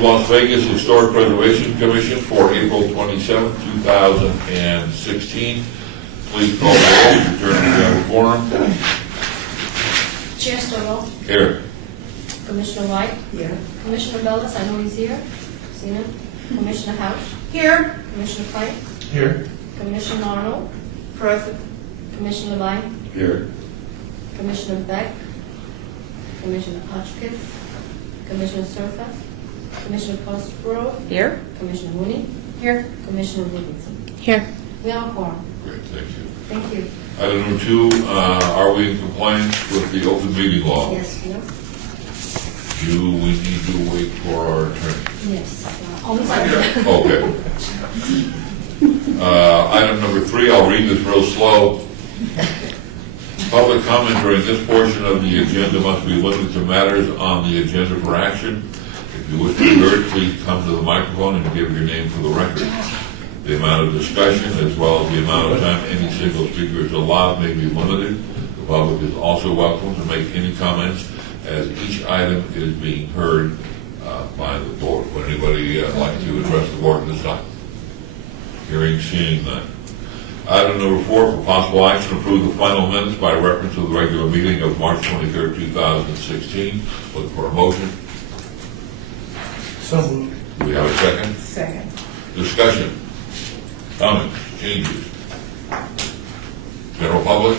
of Las Vegas Historic Preservation Commission for April 27, 2016. Please call the roll. Return to the forum. Chair Stovall. Here. Commissioner White. Here. Commissioner Bellis, I know he's here. Seen him. Commissioner House. Here. Commissioner Pike. Here. Commissioner Arnold. Present. Commissioner Levine. Here. Commissioner Beck. Commissioner Hotchkiss. Commissioner Surface. Commissioner Cosgrove. Here. Commissioner Mooney. Here. Commissioner Livingston. Here. We are quorum. Great, thank you. Thank you. Item number 2, are we in compliance with the open meeting law? Yes, yeah. Do we need to wait for our attorney? Yes. Almost like Okay. Item number 3, I'll read this real slow. Public comment during this portion of the agenda must be limited to matters on the agenda for action. If you wish to be heard, please come to the microphone and give your name for the record. The amount of discussion, as well as the amount of time any single speaker is allowed, may be limited. The public is also welcome to make any comments as each item is being heard by the board. Would anybody like to address the board at this time? Hearing, seeing none. Item number 4, for possible action, approve the final minutes by reference to the regular meeting of March 23rd, 2016. Look for a motion. So moved. Do we have a second? Second. Discussion. Comments, changes. General public?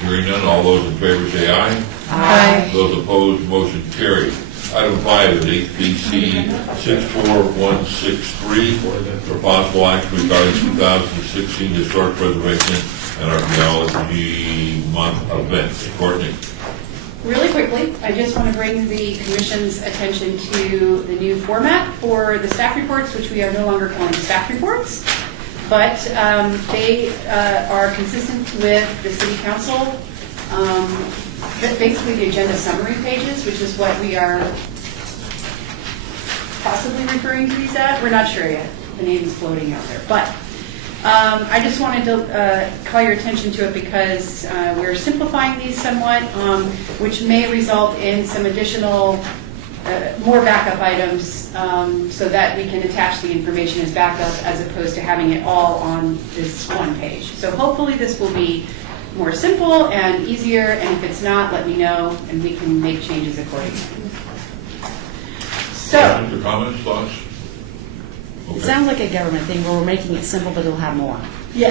Hearing none, all those in favor say aye. Aye. Those opposed, motion carried. Item 5 is HBC 64163 for possible action regarding 2016 Historic Preservation and Archaeology Month event. Courtney? Really quickly, I just want to bring the Commission's attention to the new format for the staff reports, which we are no longer calling staff reports, but they are consistent with the City Council, basically the agenda summary pages, which is what we are possibly referring to these as. We're not sure yet. The name is floating out there, but I just wanted to call your attention to it because we're simplifying these somewhat, which may result in some additional, more backup items so that we can attach the information as backup as opposed to having it all on this one page. So hopefully this will be more simple and easier, and if it's not, let me know and we can make changes accordingly. So. Questions or comments, thoughts? It Okay. sounds like a government thing where we're making it simple, but it'll have more. Yeah.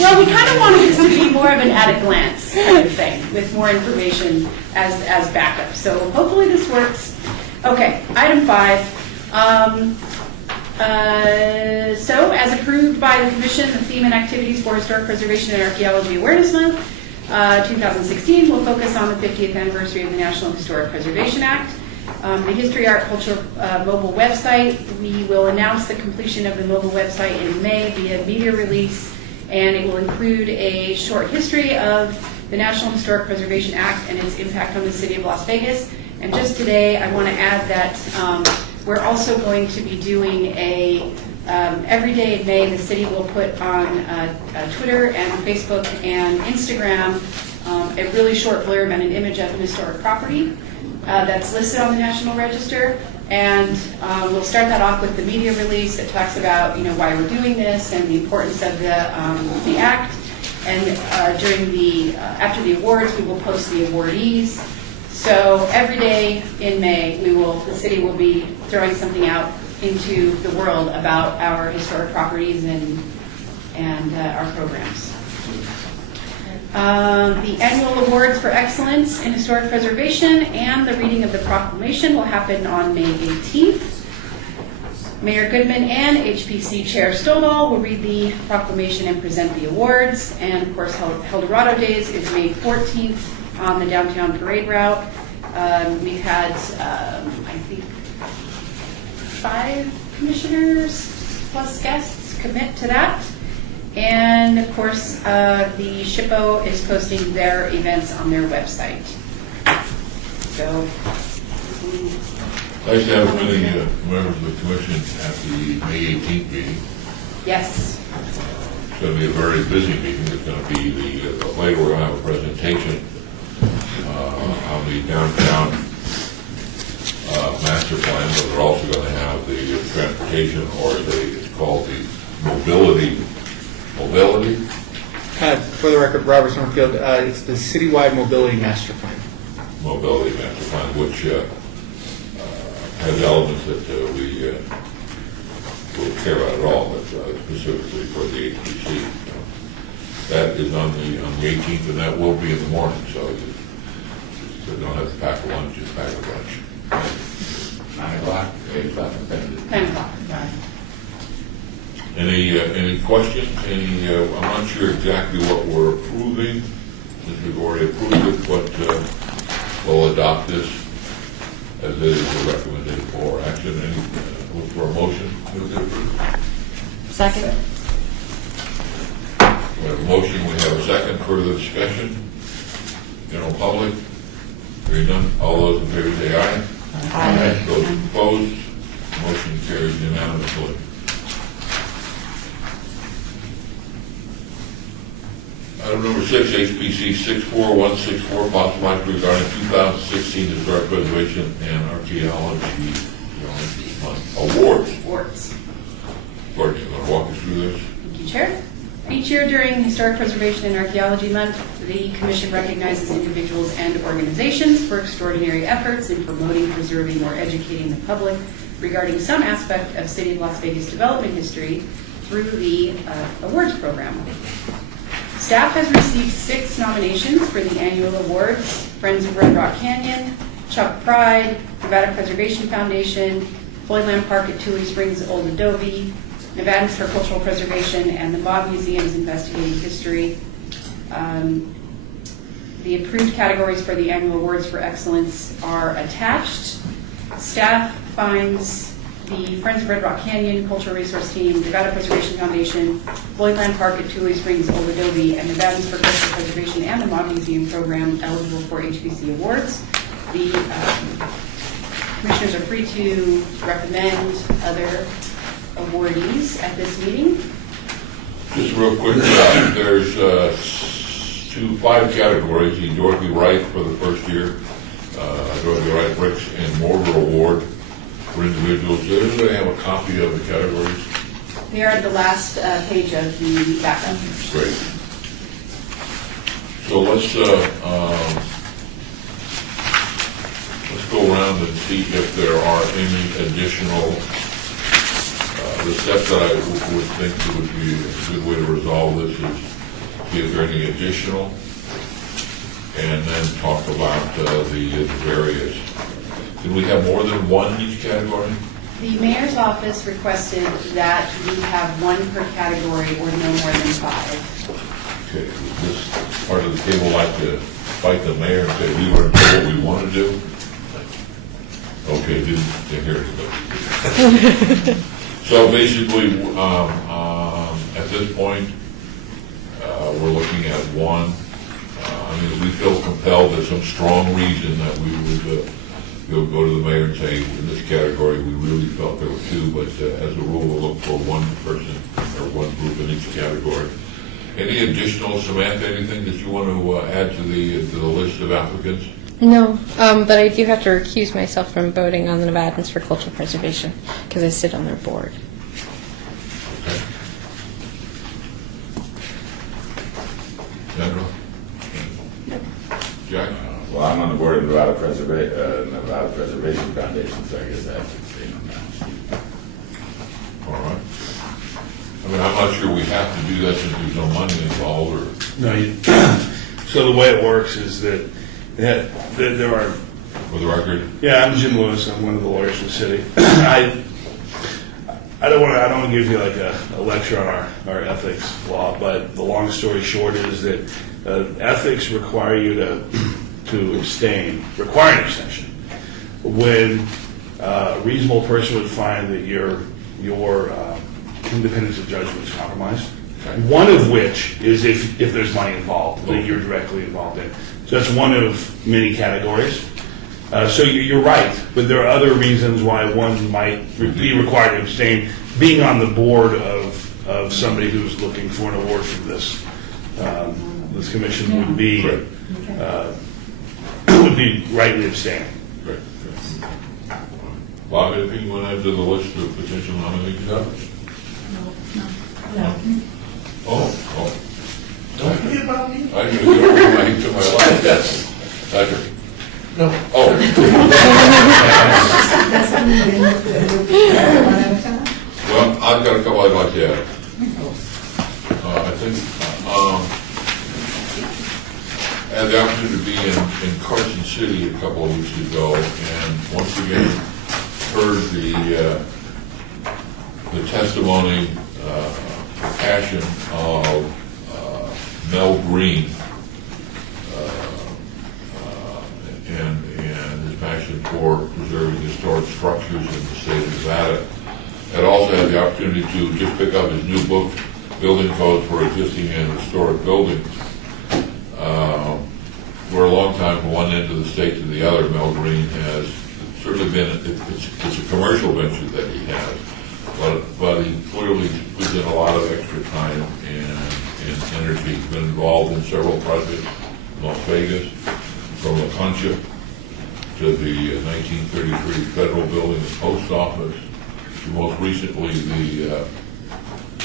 Well, we kind of wanted this to be more of an at-a-glance kind of thing, with more information as backup. So hopefully this works. Okay, item 5. So, as approved by the Commission, the theme and activities for Historic Preservation and Archaeology Awareness Month 2016 will focus on the 50th anniversary of the National Historic Preservation Act. The History, Art, Culture mobile website, we will announce the completion of the mobile website in May via media release, and it will include a short history of the National Historic Preservation Act and its impact on the city of Las Vegas. And just today, I want to add that we're also going to be doing every day in May, the city will put on Twitter and Facebook and Instagram a really short blurb and an image of an historic property that's listed on the National Register, and we'll start that off with the media release that talks about why we're doing this and the importance of the act. And during after the awards, we will post the awardees. So every day in May, the city will be throwing something out into the world about our historic properties and our programs. The annual awards for excellence in historic preservation and the reading of the proclamation will happen on May 18th. Mayor Goodman and HPC Chair Stovall will read the proclamation and present the awards. And of course, Eldorado Days is May 14th on the downtown parade route. We've had, I think, 5 commissioners plus guests commit to that. And of course, the SHPO is posting their events on their website. So, Nice to have as many members of the commission at the May 18th meeting. yes. It's going to be a very busy meeting. It's going to be later we're going to have a presentation on the downtown master plan, but they're also going to have the transportation, or it's called the mobility. For the record, Robert Summerfield, it's the Citywide Mobility Master Plan. Mobility master plan, which has elements that we will care about at all, but specifically for the HPC. That is on the 18th, and that will be in the morning, so you don't have to pack a lunch, just pack a lunch. 9 o'clock, 8 o'clock, 10 o'clock. Any questions? I'm not sure exactly what we're approving, since we've already approved it, but we'll adopt this as it is recommended for action. Look for a motion to approve. Second? We have a motion, we have a second. Further discussion? General public? Hearing none, all those in favor say aye. Aye. Those opposed? Motion carries unanimously. Item number 6, HPC 64164, possible action regarding 2016 Historic Preservation and Archaeology Month awards. Courtney, you want to walk us through this? Thank you, Chair. Each year during Historic Preservation and Archaeology Month, the Commission recognizes individuals and organizations for extraordinary efforts in promoting, preserving, or educating the public regarding some aspect of City of Las Vegas development history through the awards program. Staff has received 6 nominations for the annual awards: Friends of Red Rock Canyon, Chuck Pride, Nevada Preservation Foundation, Floydland Park at Tule Springs Old Adobe, Nevadans for Cultural Preservation, and the Mob Museum's Investigating History. The approved categories for the annual awards for excellence are attached. Staff finds the Friends of Red Rock Canyon, Cultural Resource Team, Nevada Preservation Foundation, Floydland Park at Tule Springs Old Adobe, and Nevadans for Cultural Preservation and the Mob Museum program eligible for HBC awards. The commissioners are free to recommend other awardees at this meeting. Just real quick, there's 5 categories. The Dorothy Wright for the first year, Dorothy Wright Bricks and Mortar Award for individuals. Does anybody have a copy of the categories? They are at the last page of the backup. Great. So let's go around and see if there are any additional the steps that I would think that would be a good way to resolve this is see if there are any additional, and then talk about the various. Did we have more than one in each category? The mayor's office requested that we have 1 per category or no more than 5. Okay, does this part of the table like to fight the mayor and say we weren't told what we want to do? Okay, didn't hear it. So basically, at this point, we're looking at 1. I mean, we feel compelled, there's some strong reason that we would go to the mayor and say, in this category, we really felt there were 2, but as a rule, we'll look for 1 person or 1 group in each category. Any additional, Samantha, anything that you want to add to the list of applicants? No, but I do have to recuse myself from voting on the Nevadans for Cultural Preservation because I sit on their board. Okay. General? Jack? Well, I'm on the board of Nevada Preservation Foundation, so I guess I have to abstain on that. All right. I mean, I'm not sure we have to do that since there's no money involved, or... No, so the way it works is that there are... For the record? Yeah, I'm Jim Lewis. I'm one of the lawyers in the city. I don't want to give you like a lecture on our ethics law, but the long story short is that ethics require you to abstain, require an abstention when a reasonable person would find that your independence of judgment is compromised. Okay. One of which is if there's money involved that you're directly involved in. So that's one of many categories. So you're right, but there are other reasons why one might be required to abstain. Being on the board of somebody who's looking for an award from this commission would be rightly abstaining. Great. Bob, anything you want to add to the list of potential nominees? No. Oh. Don't forget about me. I knew you were my to my life. Yes. Patrick. No. Oh. Well, I've got a couple I'd like to add. I think, I had the opportunity to be in Carson City a couple of weeks ago, and once again heard the testimony, passion of Mel Green, and his passion for preserving historic structures in the state of Nevada. I'd also had the opportunity to just pick up his new book, Building Codes for Existing and Historic Buildings. For a long time, from one end of the state to the other, Mel Green has certainly been, it's a commercial venture that he has, but he clearly puts in a lot of extra time and energy. He's been involved in several projects in Las Vegas, from La Concha to the 1933 Federal Building and Post Office, to most recently the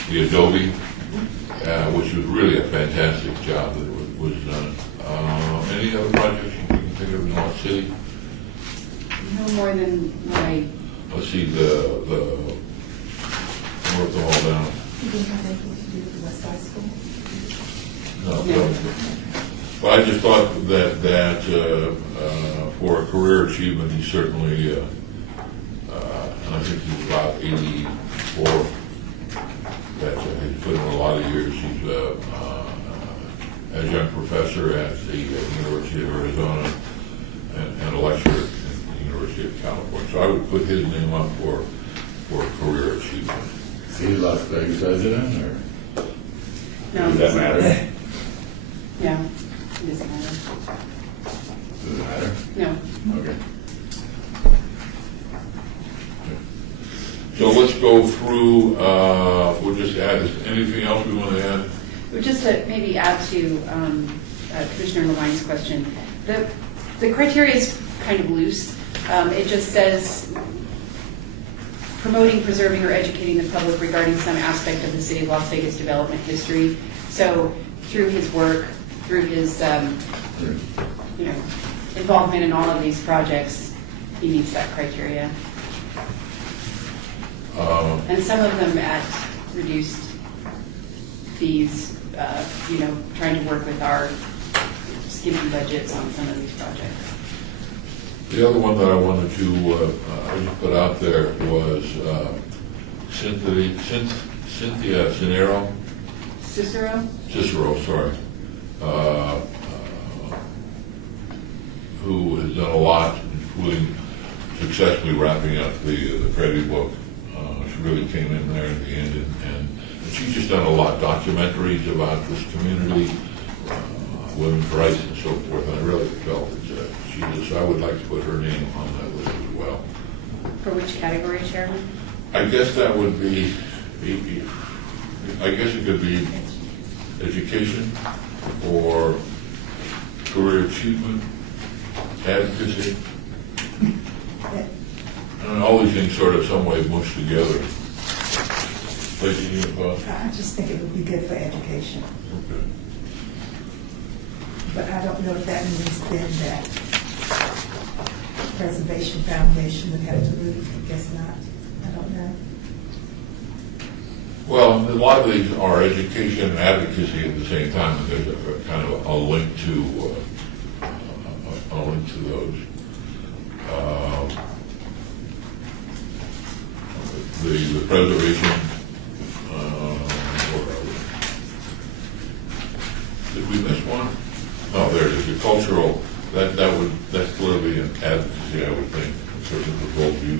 Adobe, which was really a fantastic job that was done. Any other projects you can think of in North City? No more than what I, Let's see, the wrote them all down. You didn't have anything to do with the West Side School? No. But I just thought that for a career achievement, he certainly, and I think he's about 84, that he's put in a lot of years. He's adjunct professor at the University of Arizona and a lecturer at the University of California. So I would put his name up for career achievement. Is he a Las Vegas resident, or no. does that matter? No, it doesn't matter. Does it matter? No. Okay. So let's go through, we'll just add, is anything else we want to add? But just to maybe add to Commissioner Levine's question, the criteria is kind of loose. It just says promoting, preserving, or educating the public regarding some aspect of the city of Las Vegas development history. So through his work, through his involvement in all of these projects, he meets that criteria. And some of them at reduced fees, trying to work with our skimpy budgets on some of these projects. The other one that I wanted to just put out there was Cynthia Cinero. Cicero, sorry. Who has done a lot, including successfully wrapping up the Freddie book. She really came in there in the end, and she's just done a lot, documentaries about this community, women's rights and so forth, and I really felt that she is, I would like to put her name on that list as well. For which category, Chairman? I guess that would be, I guess it could be education or career achievement, advocacy. And all these things sort of some way mush together. Lacey, you have thoughts? I just think it would be good for education. Okay. But I don't know if that means then that Preservation Foundation would have to move. I guess not. I don't know. Well, a lot of these are education and advocacy at the same time, and there's a kind of a link to those. The preservation, where are we? Did we miss one? Oh, there it is, the cultural, that's clearly an advocacy, I would think, certainly for both of you.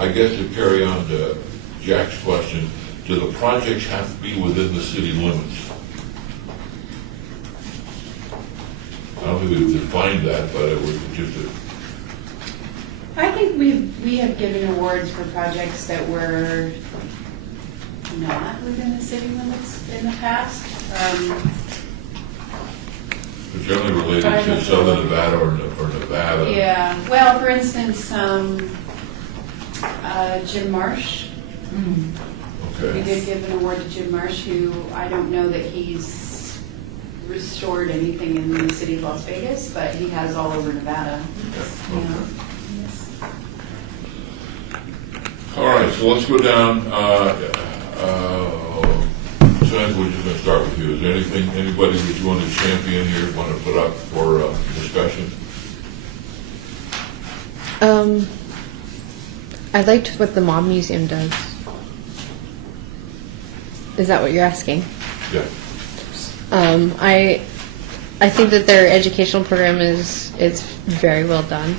I guess to carry on to Jack's question, do the projects have to be within the city limits? I don't think we've defined that, but it was just a, I think we have given awards for projects that were not within the city limits in the past. generally related to Southern Nevada or Nevada. Yeah, well, for instance, Jim Marsh. We Okay. did give an award to Jim Marsh, who I don't know that he's restored anything in the city of Las Vegas, but he has all over Nevada. All right, so let's go down. Sandra, we're just going to start with you. Is there anything, anybody that you want to champion here, want to put up for discussion? I liked what the Mom Museum does. Is that what you're asking? Yeah. I think that their educational program is very well done,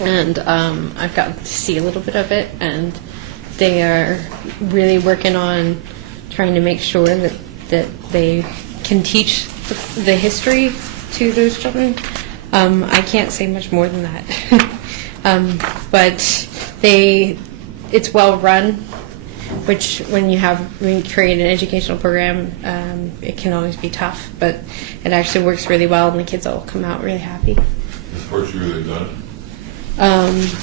and I've gotten to see a little bit of it, and they are really working on trying to make sure that they can teach the history to those children. I can't say much more than that, but it's well run. Which, when you create an educational program, it can always be tough, but it actually works really well, and the kids all come out really happy. This first year they've done it?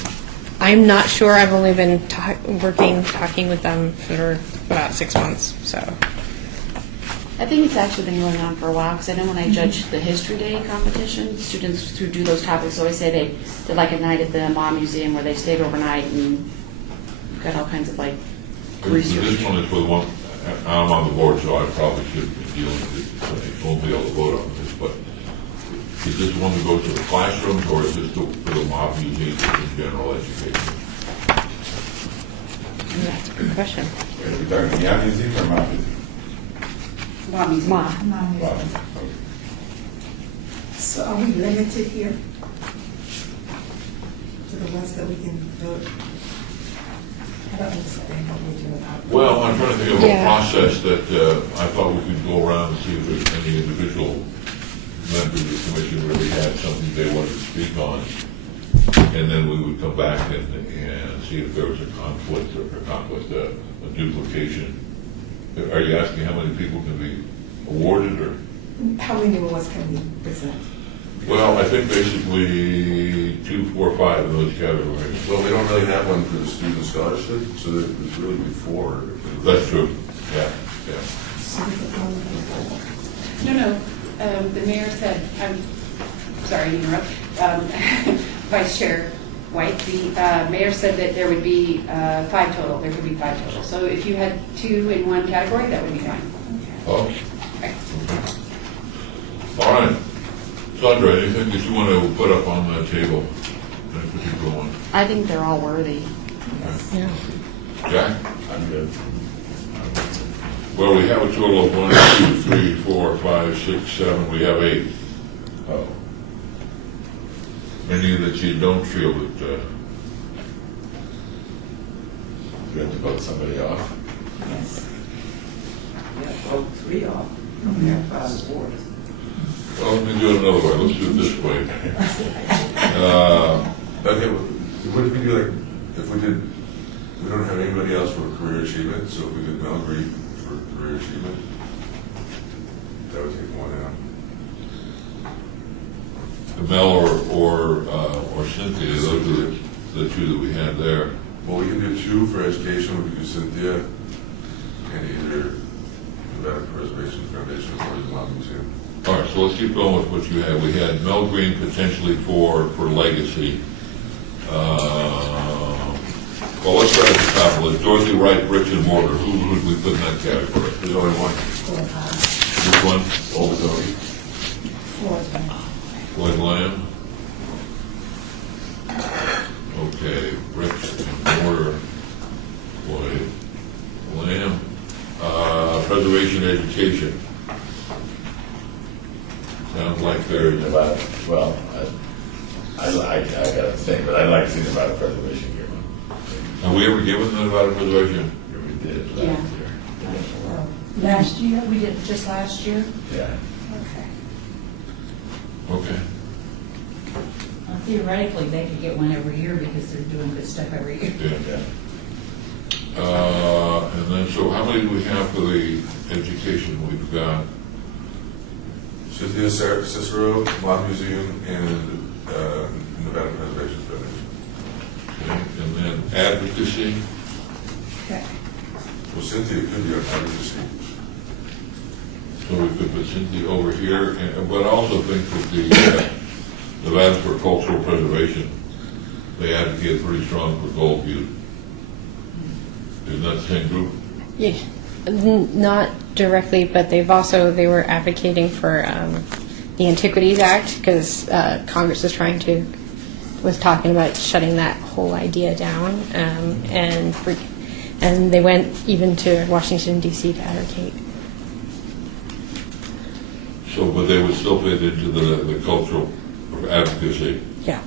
I'm not sure. I've only been talking with them for about 6 months, so. I think it's actually been going on for a while, because I know when I judge the History Day competition, students who do those topics always say they did like a night at the Mom Museum where they stayed overnight and got all kinds of like research. This one is for the one, I'm on the board, so I probably should be dealing with it. I won't be able to vote on this, but is this one that goes to the classrooms, or is this for the Mob Museum in general education? That's a good question. Are we talking Meow Museum or Mom Museum? Mom Museum. Mom. Mom. So are we limited here to the ones that we can vote? I don't understand what we're doing. Well, I'm trying to think of a Yeah. process that I thought we could go around and see if there's any individual members of the commission really had something they wanted to speak on. And then we would come back and see if there was a conflict, a duplication. Are you asking how many people can be awarded, or? How many of us can we present? Well, I think basically 2, 4, 5 in those categories. Well, we don't really have one for the student scholarship, so that it was really before. That's true. Yeah, yeah. So we can only No. The mayor said, I'm sorry to interrupt, Vice Chair White, the mayor said that there would be 5 total. There could be 5 total. So if you had 2 in one category, that would be fine. Oh, Okay. all right. Sandra, anything that you want to put up on the table? Any particular one? I think they're all worthy. Yeah. Jack? I'm good. Well, we have a total of 1, 2, 3, 4, 5, 6, 7. We have 8. Oh, Any that you don't feel that, we have to vote somebody off. Yes. Yeah, vote 3 off. We have 5 awards. well, let me do it another way. Let's do it this way. Okay, well, what if we do like, if we don't have anybody else for career achievement, so if we did Mel Green for career achievement, that would take 1 out. Mel or Cynthia, those are the 2 that we had there. Well, we can do 2 for education, we can do Cynthia, and either Nevada Preservation Foundation or the Mom Museum. All right, so let's keep going with what you had. We had Mel Green potentially for legacy. Well, let's start at the top of the list. Dorothy Wright, bricks and mortar. Who would we put in that category? There's only one, Which one? Old Zoe. 4. Floyd Lamb. Okay, bricks and mortar. Floyd Lamb. Preservation education. Sounds like there's Nevada, well, I gotta think, but I'd like to see Nevada Preservation here. have we ever given the Nevada Preservation? Here we did Yeah. last year. Last year, we did just last year? Yeah. Okay. Okay. Theoretically, they could get one every year because they're doing good stuff every year. Yeah. Yeah. And then, so how many do we have for the education? We've got, Cynthia Cicero, Mom Museum, and Nevada Preservation Foundation. okay, and then advocacy advocacy. Okay. Well, Cynthia could be on advocacy. So we could put Cynthia over here, but I also think that the Nevada for Cultural Preservation, they advocate pretty strong for Gold Butte. Isn't that the same group? Yeah, not directly, but they were advocating for the Antiquities Act because Congress was talking about shutting that whole idea down, and they went even to Washington D.C. to advocate. So, but they would still fit into the cultural advocacy. Yeah.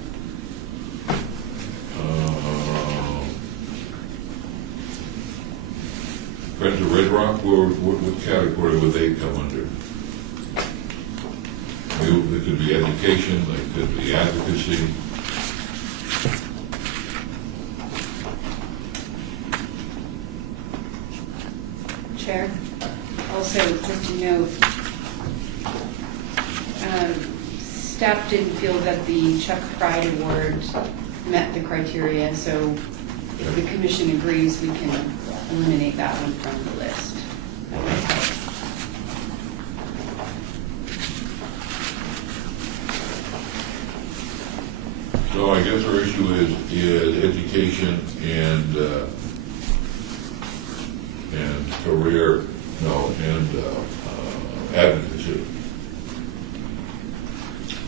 Friends of Red Rock, what category would they come under? It could be education, it could be advocacy. Chair, also just to note, staff didn't feel that the Chuck Pride Award met the criteria, so if the commission agrees, we can eliminate that one from the list. So I guess our issue is education and career, and advocacy.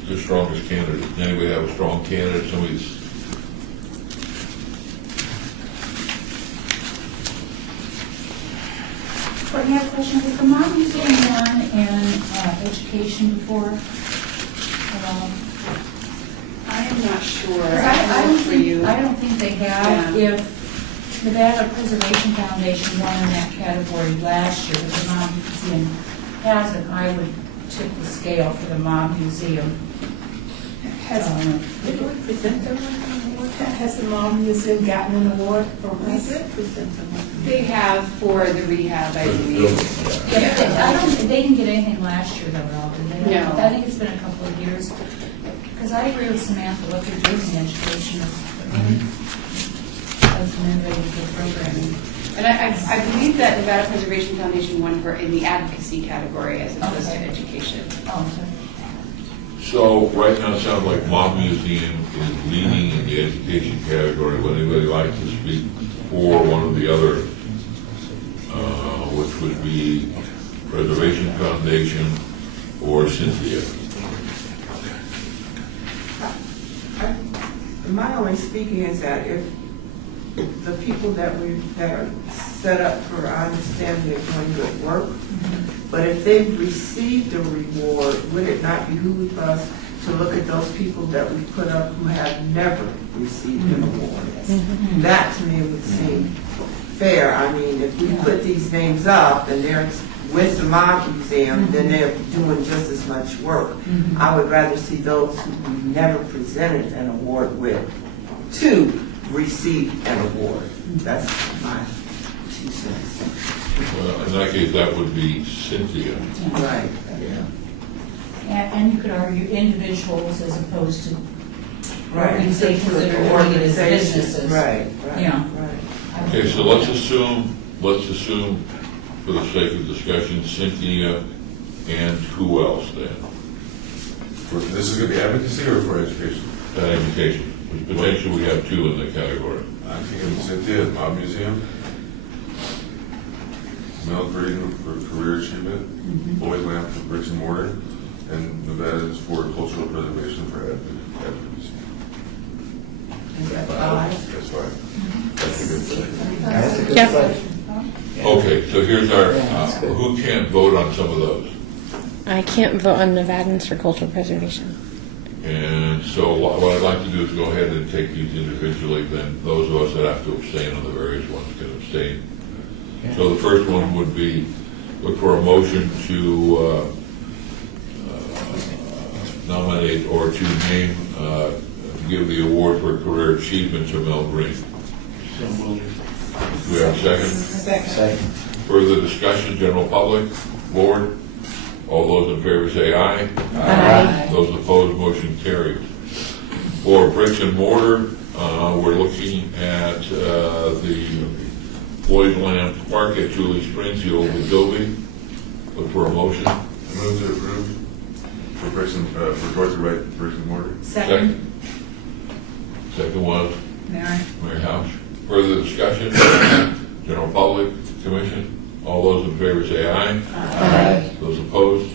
The strongest candidate. Anybody have a strong candidate? Somebody's. Courtney, I have a question. Was the Mom Museum done in education before? I'm not sure. I don't think they have. Yeah. If Nevada Preservation Foundation won in that category last year, but the Mom Museum hasn't, I would tip the scale for the Mom Museum. Has the Mom Museum gotten an award from us? They have for the rehab, I believe. Yeah, but they didn't get anything last year though, Robin. No. I think it's been a couple of years. Because I agree with Samantha, what they're doing in education is an innovative good programming. And I believe that Nevada Preservation Foundation won for in the advocacy category as opposed to education. Oh, okay. So right now it sounds like Mom Museum is leading in the education category. Would anybody like to speak for one of the other, which would be Preservation Foundation or Cynthia? My only speaking is that if the people that are set up for, I understand they're doing good work, but if they've received a reward, would it not behoove us to look at those people that we put up who have never received an award? That to me would seem fair. I mean, if we put these names up and they're with the Mom Museum, then they're doing just as much work. I would rather see those who we've never presented an award with to receive an award. That's my 2 cents. Well, in that case, that would be Cynthia. Right. And you could argue individuals as opposed to Right. organizations that are doing it as businesses. Right, right. Yeah. Right. Okay, so let's assume, for the sake of discussion, Cynthia and who else then? This is going to be advocacy or for education? Education. Potentially we have 2 in the category. I'm thinking Cynthia at Mob Museum. Mel Green for career achievement, Boyd Lamp for bricks and mortar, and Nevada's for cultural preservation for advocacy. Is that 5? That's fine. That's a good thing. That's a good Yeah. question. Okay, so here's our, who can't vote on some of those? I can't vote on Nevadans for cultural preservation. And so what I'd like to do is go ahead and take these individually, then those of us that have to abstain on the various ones can abstain. So the first one would be, look for a motion to nominate or to name, give the award for career achievement to Mel Green. Do we have a second? Second. Further discussion, general public, board? All those in favor say aye. Aye. Those opposed, motion carries. For bricks and mortar, We're looking at the Boyd Land Park at Julie Springs, the old Adobe. Look for a motion. Move to approve for Dorothy Wright, bricks and mortar. Second. Second was Mary. Mary House. Further discussion? General public, commission, all those in favor say aye. Aye. Those opposed,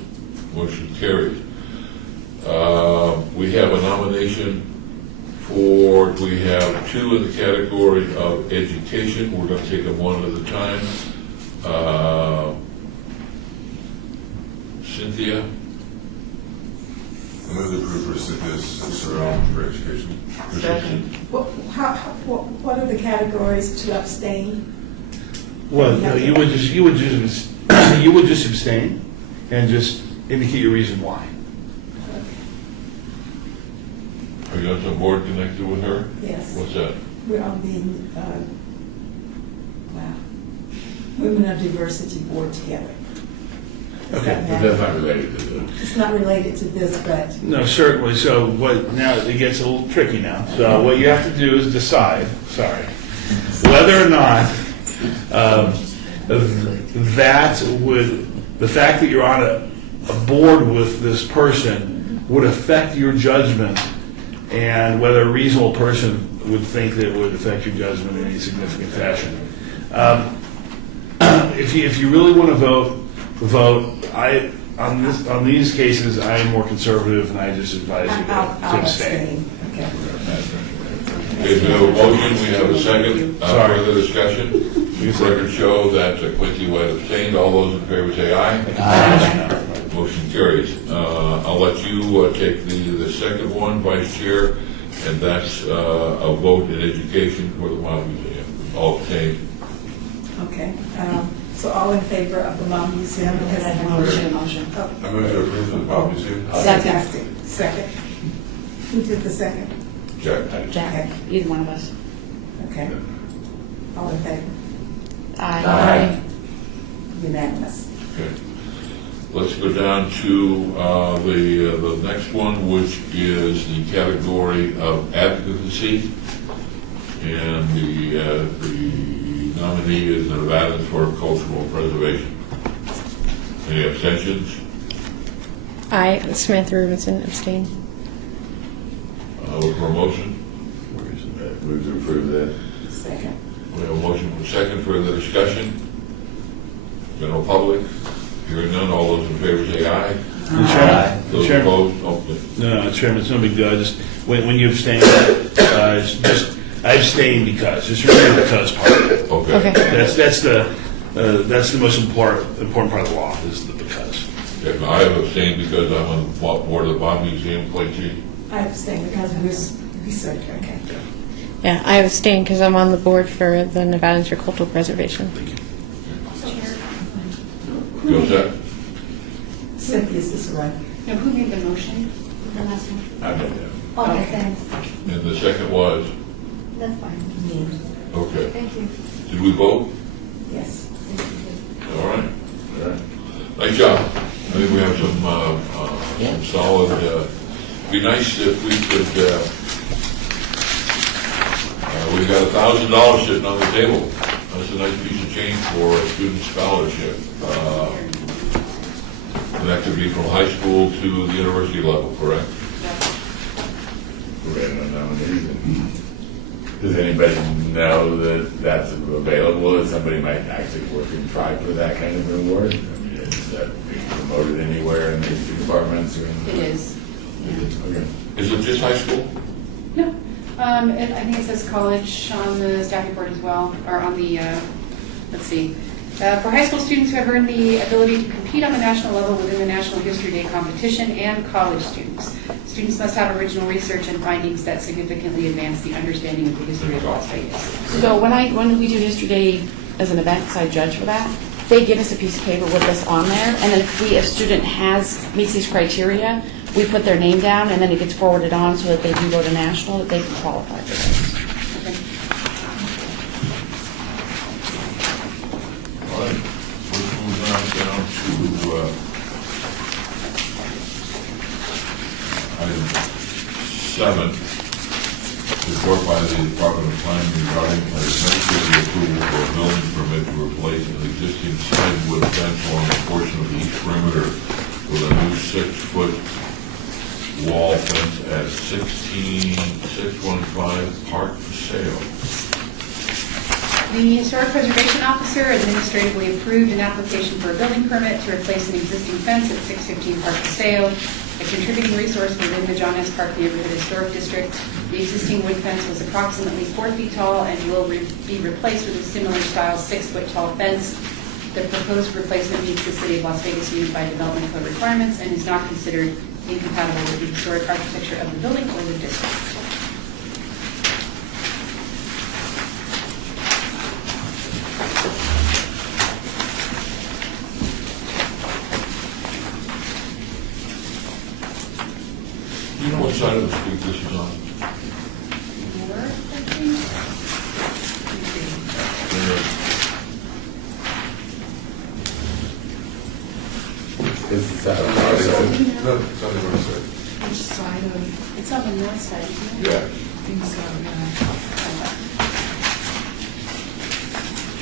motion carries. We have a nomination for, we have two in the category of education. We're going to take them one at a time. Cynthia? I move to approve for Cynthia Cicerone for education. What are the categories to abstain? Well, no, you would just abstain and just indicate your reason why. Are you on some board connected with her? Yes. What's that? We're on the, Women of Diversity Board together. Does that But matter? that's not related to the, It's not related to this, but No, certainly. So what, now it gets a little tricky now. So what you have to do is decide, whether or not that would, the fact that you're on a board with this person would affect your judgment, and whether a reasonable person would think that it would affect your judgment in any significant fashion. If you really want to vote. On these cases, I am more conservative, and I just advise you to I'll abstain. abstain. Okay. Okay, we have a motion, we have a second. Sorry. Further discussion? Record show that Quincy White abstained. All those in favor say aye. Aye. Motion carries. I'll let you take the second one, Vice Chair, and that's a vote in education for the Mott Museum. All abstained. Okay. So all in favor of the Mott Museum? Because I have a motion. I move to approve for the Mott Museum. Fantastic. Second. Who did the second? Jack. Jack, either one of us. Okay. All in favor? Aye. Unanimous. Okay. Let's go down to the next one, which is the category of advocacy. And the nominee is the Nevadans for Cultural Preservation. Any abstentions? I, Samantha Rubenson, abstain. Look for a motion. move to approve that. Second. We have a motion and a second. Further discussion? General public? Hearing none. All those in favor say aye. Those Chairman. opposed? Oh, No, Chairman, it's no big deal. I just, when you abstain, it's just, I abstain because, just remember the because part. okay. Okay. That's the most important part of the law, is the because. Okay, now I have abstained because I'm on the board of the Bond Museum, Clayton. I abstain because we're research. Okay. Yeah, I abstain because I'm on the board for the Nevadans for Cultural Preservation. What's that? Cynthia Cicerone. Now, who made the motion? The last one. I made that. Okay, thanks. And the second was? That's fine. Me. Okay. Thank you. Did we vote? Yes. All right. Nice job. I think we have some solid, be nice if we could, we've got $1,000 sitting on the table. That's a nice piece of change for a student scholarship. And that could be from high school to the university level, correct? We're in on nominees. Does anybody know that that's available, that somebody might actually work and try for that kind of reward? I mean, is that being promoted anywhere in these two departments? Or It is. Okay. Is it just high school? No. I think it says college on the staff report as well, or on the, let's see. For high school students who have earned the ability to compete on the national level within the National History Day competition, and college students. Students must have original research and findings that significantly advance the understanding of the history of Las Vegas. So when we do History Day as an event, because I judge for that, they give us a piece of paper with this on there, and then if a student meets these criteria, we put their name down, and then it gets forwarded on so that they do go to national, that they can qualify for this. All right. Let's move on down to item 7. report by the Department of Planning regarding administrative approval for a building permit to replace an existing side wood fence along a portion of the east perimeter with a new 6-foot wall fence at 16615 Park for sale. The Historic Preservation Officer administratively approved an application for a building permit to replace an existing fence at 615 Park Paseo, a contributing resource within the John S. Park Neighborhood Historic District. The existing wood fence was approximately 4 feet tall and will be replaced with a similar style 6-foot tall fence. The proposed replacement meets the City of Las Vegas Unified Development Code requirements and is not considered incompatible with the historic architecture of the building or the district. Do you know what side of the street this is on? Is that on our side? No, it's on the north side. Which side of, it's on the north side, isn't it? Yeah. I think so, yeah.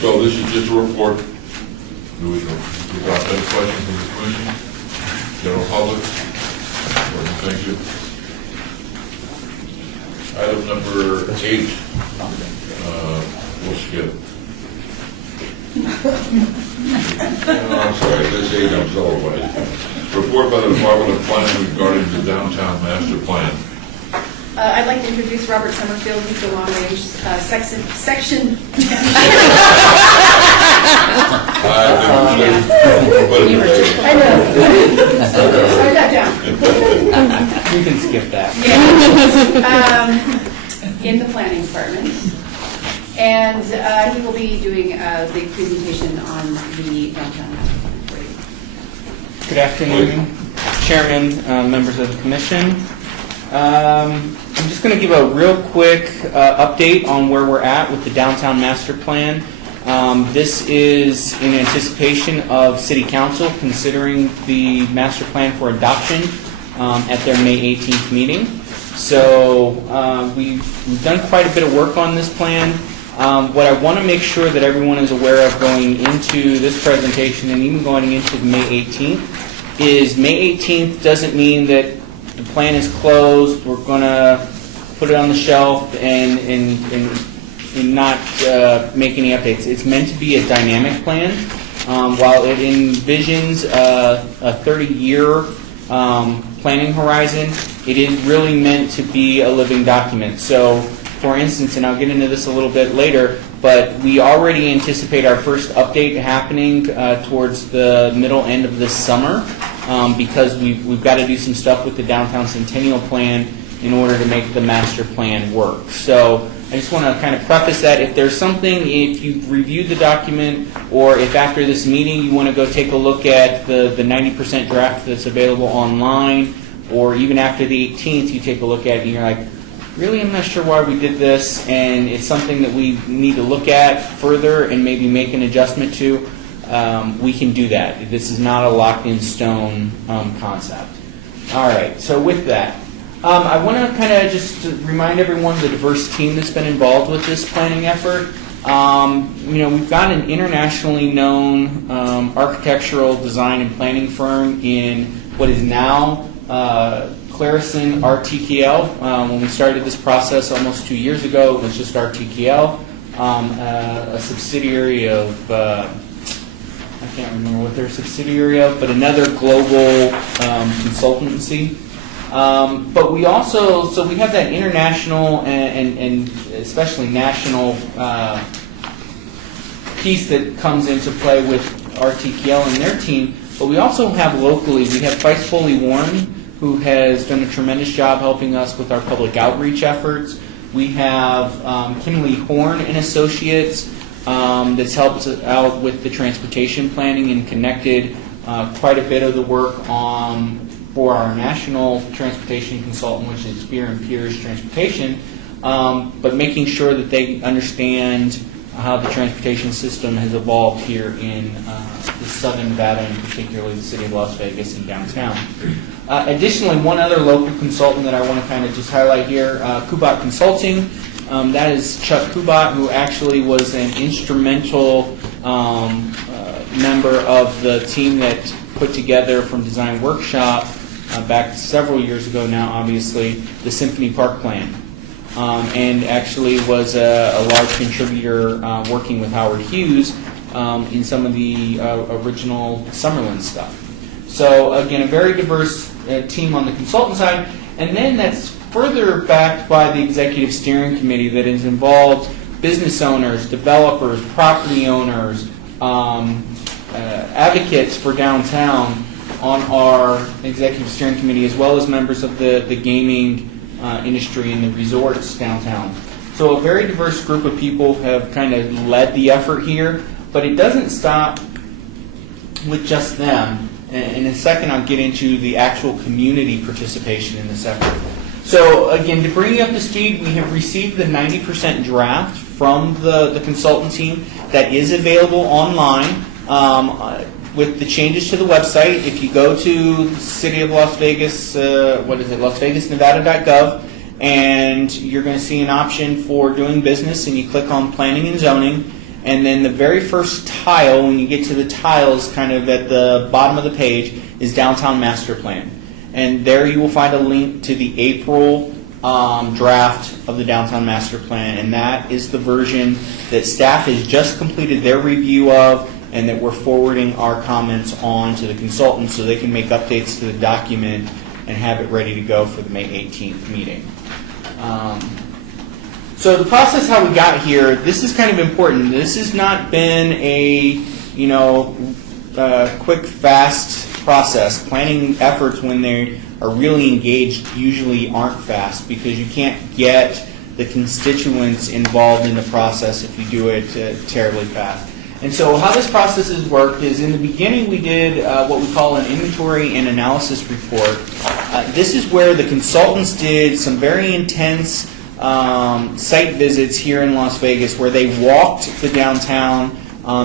So this is just a report. Do we got any questions from the commission? General public? Thank you. Item number 8, we'll skip. Oh, I'm sorry, this 8, I'm so away. Report by the Department of Planning regarding the downtown master plan. I'd like to introduce Robert Summerfield. He's the long-range section. I know. Write that down. You can skip that. In the planning department. And he will be doing the presentation on the downtown master plan for you. Good afternoon, Chairman, members of the Commission. I'm just going to give a real quick update on where we're at with the downtown master plan. This is in anticipation of City Council considering the master plan for adoption at their May 18th meeting. So we've done quite a bit of work on this plan. What I want to make sure that everyone is aware of going into this presentation and even going into May 18th is May 18th doesn't mean that the plan is closed, we're going to put it on the shelf and not make any updates. It's meant to be a dynamic plan. While it envisions a 30-year planning horizon, it is really meant to be a living document. So, for instance, and I'll get into this a little bit later, but we already anticipate our first update happening towards the middle end of this summer because we've got to do some stuff with the Downtown Centennial Plan in order to make the master plan work. So I just want to kind of preface that if there's something, if you've reviewed the document or if after this meeting you want to go take a look at the 90% draft that's available online, or even after the 18th you take a look at it and you're like, really, I'm not sure why we did this, and it's something that we need to look at further and maybe make an adjustment to, we can do that. This is not a locked-in-stone concept. All right, so with that, I want to kind of just remind everyone the diverse team that's been involved with this planning effort. We've got an internationally known architectural design and planning firm in what is now Clareson RTKL. When we started this process almost 2 years ago, it was just RTKL, a subsidiary of, I can't remember what they're a subsidiary of, but another global consultancy. But we also, so we have that international and especially national piece that comes into play with RTKL and their team, but we also have locally, we have Price Foley Warren, who has done a tremendous job helping us with our public outreach efforts. We have Kimberly Horn and Associates that's helped out with the transportation planning and connected quite a bit of the work for our national transportation consultant, which is Spear and Piers Transportation, but making sure that they understand how the transportation system has evolved here in the southern Nevada, and particularly the city of Las Vegas and downtown. Additionally, one other local consultant that I want to kind of just highlight here, Kubat Consulting. That is Chuck Kubat, who actually was an instrumental member of the team that put together from Design Workshop back several years ago now, obviously, the Symphony Park Plan. And actually was a large contributor working with Howard Hughes in some of the original Summerlin stuff. So again, a very diverse team on the consultant side, and then that's further backed by the executive steering committee that has involved business owners, developers, property owners, advocates for downtown on our executive steering committee, as well as members of the gaming industry and the resorts downtown. So a very diverse group of people have kind of led the effort here, but it doesn't stop with just them. And in a second, I'll get into the actual community participation in this effort. So again, to bring you up to speed, we have received the 90% draft from the consultant team that is available online with the changes to the website. If you go to the City of Las Vegas, LasVegasNevada.gov, and you're going to see an option for doing business, and you click on planning and zoning. And then the very first tile, when you get to the tiles kind of at the bottom of the page, is Downtown Master Plan. And there you will find a link to the April draft of the Downtown Master Plan. And that is the version that staff has just completed their review of, and that we're forwarding our comments on to the consultants so they can make updates to the document and have it ready to go for the May 18th meeting. So the process, how we got here, this is kind of important. This has not been a, quick, fast process. Planning efforts, when they are really engaged, usually aren't fast because you can't get the constituents involved in the process if you do it terribly fast. And so how this process has worked is, in the beginning we did what we call an inventory and analysis report. This is where the consultants did some very intense site visits here in Las Vegas, where they walked the downtown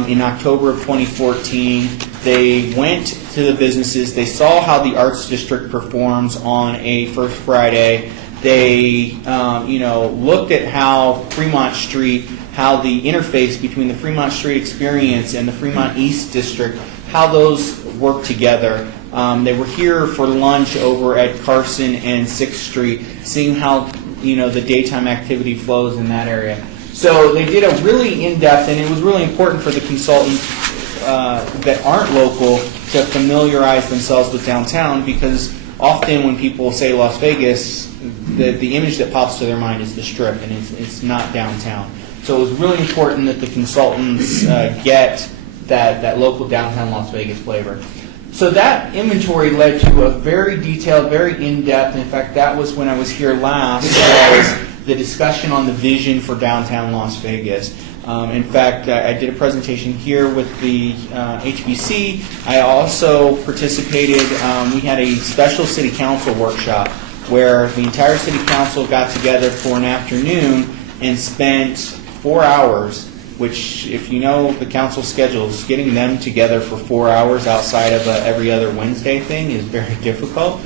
in October of 2014. They went to the businesses. They saw how the Arts District performs on a First Friday. They, looked at how Fremont Street, how the interface between the Fremont Street experience and the Fremont East District, how those work together. They were here for lunch over at Carson and 6th Street, seeing how the daytime activity flows in that area. So they did a really in-depth, and it was really important for the consultants that aren't local to familiarize themselves with downtown, because often when people say Las Vegas, the image that pops to their mind is the Strip, and it's not downtown. So it was really important that the consultants get that local downtown Las Vegas flavor. So that inventory led to a very detailed, very in-depth, in fact, that was when I was here last, was the discussion on the vision for downtown Las Vegas. In fact, I did a presentation here with the HBC. I also participated, we had a special city council workshop where the entire city council got together for an afternoon and spent 4 hours, which, if you know the council schedules, getting them together for 4 hours outside of every other Wednesday thing is very difficult.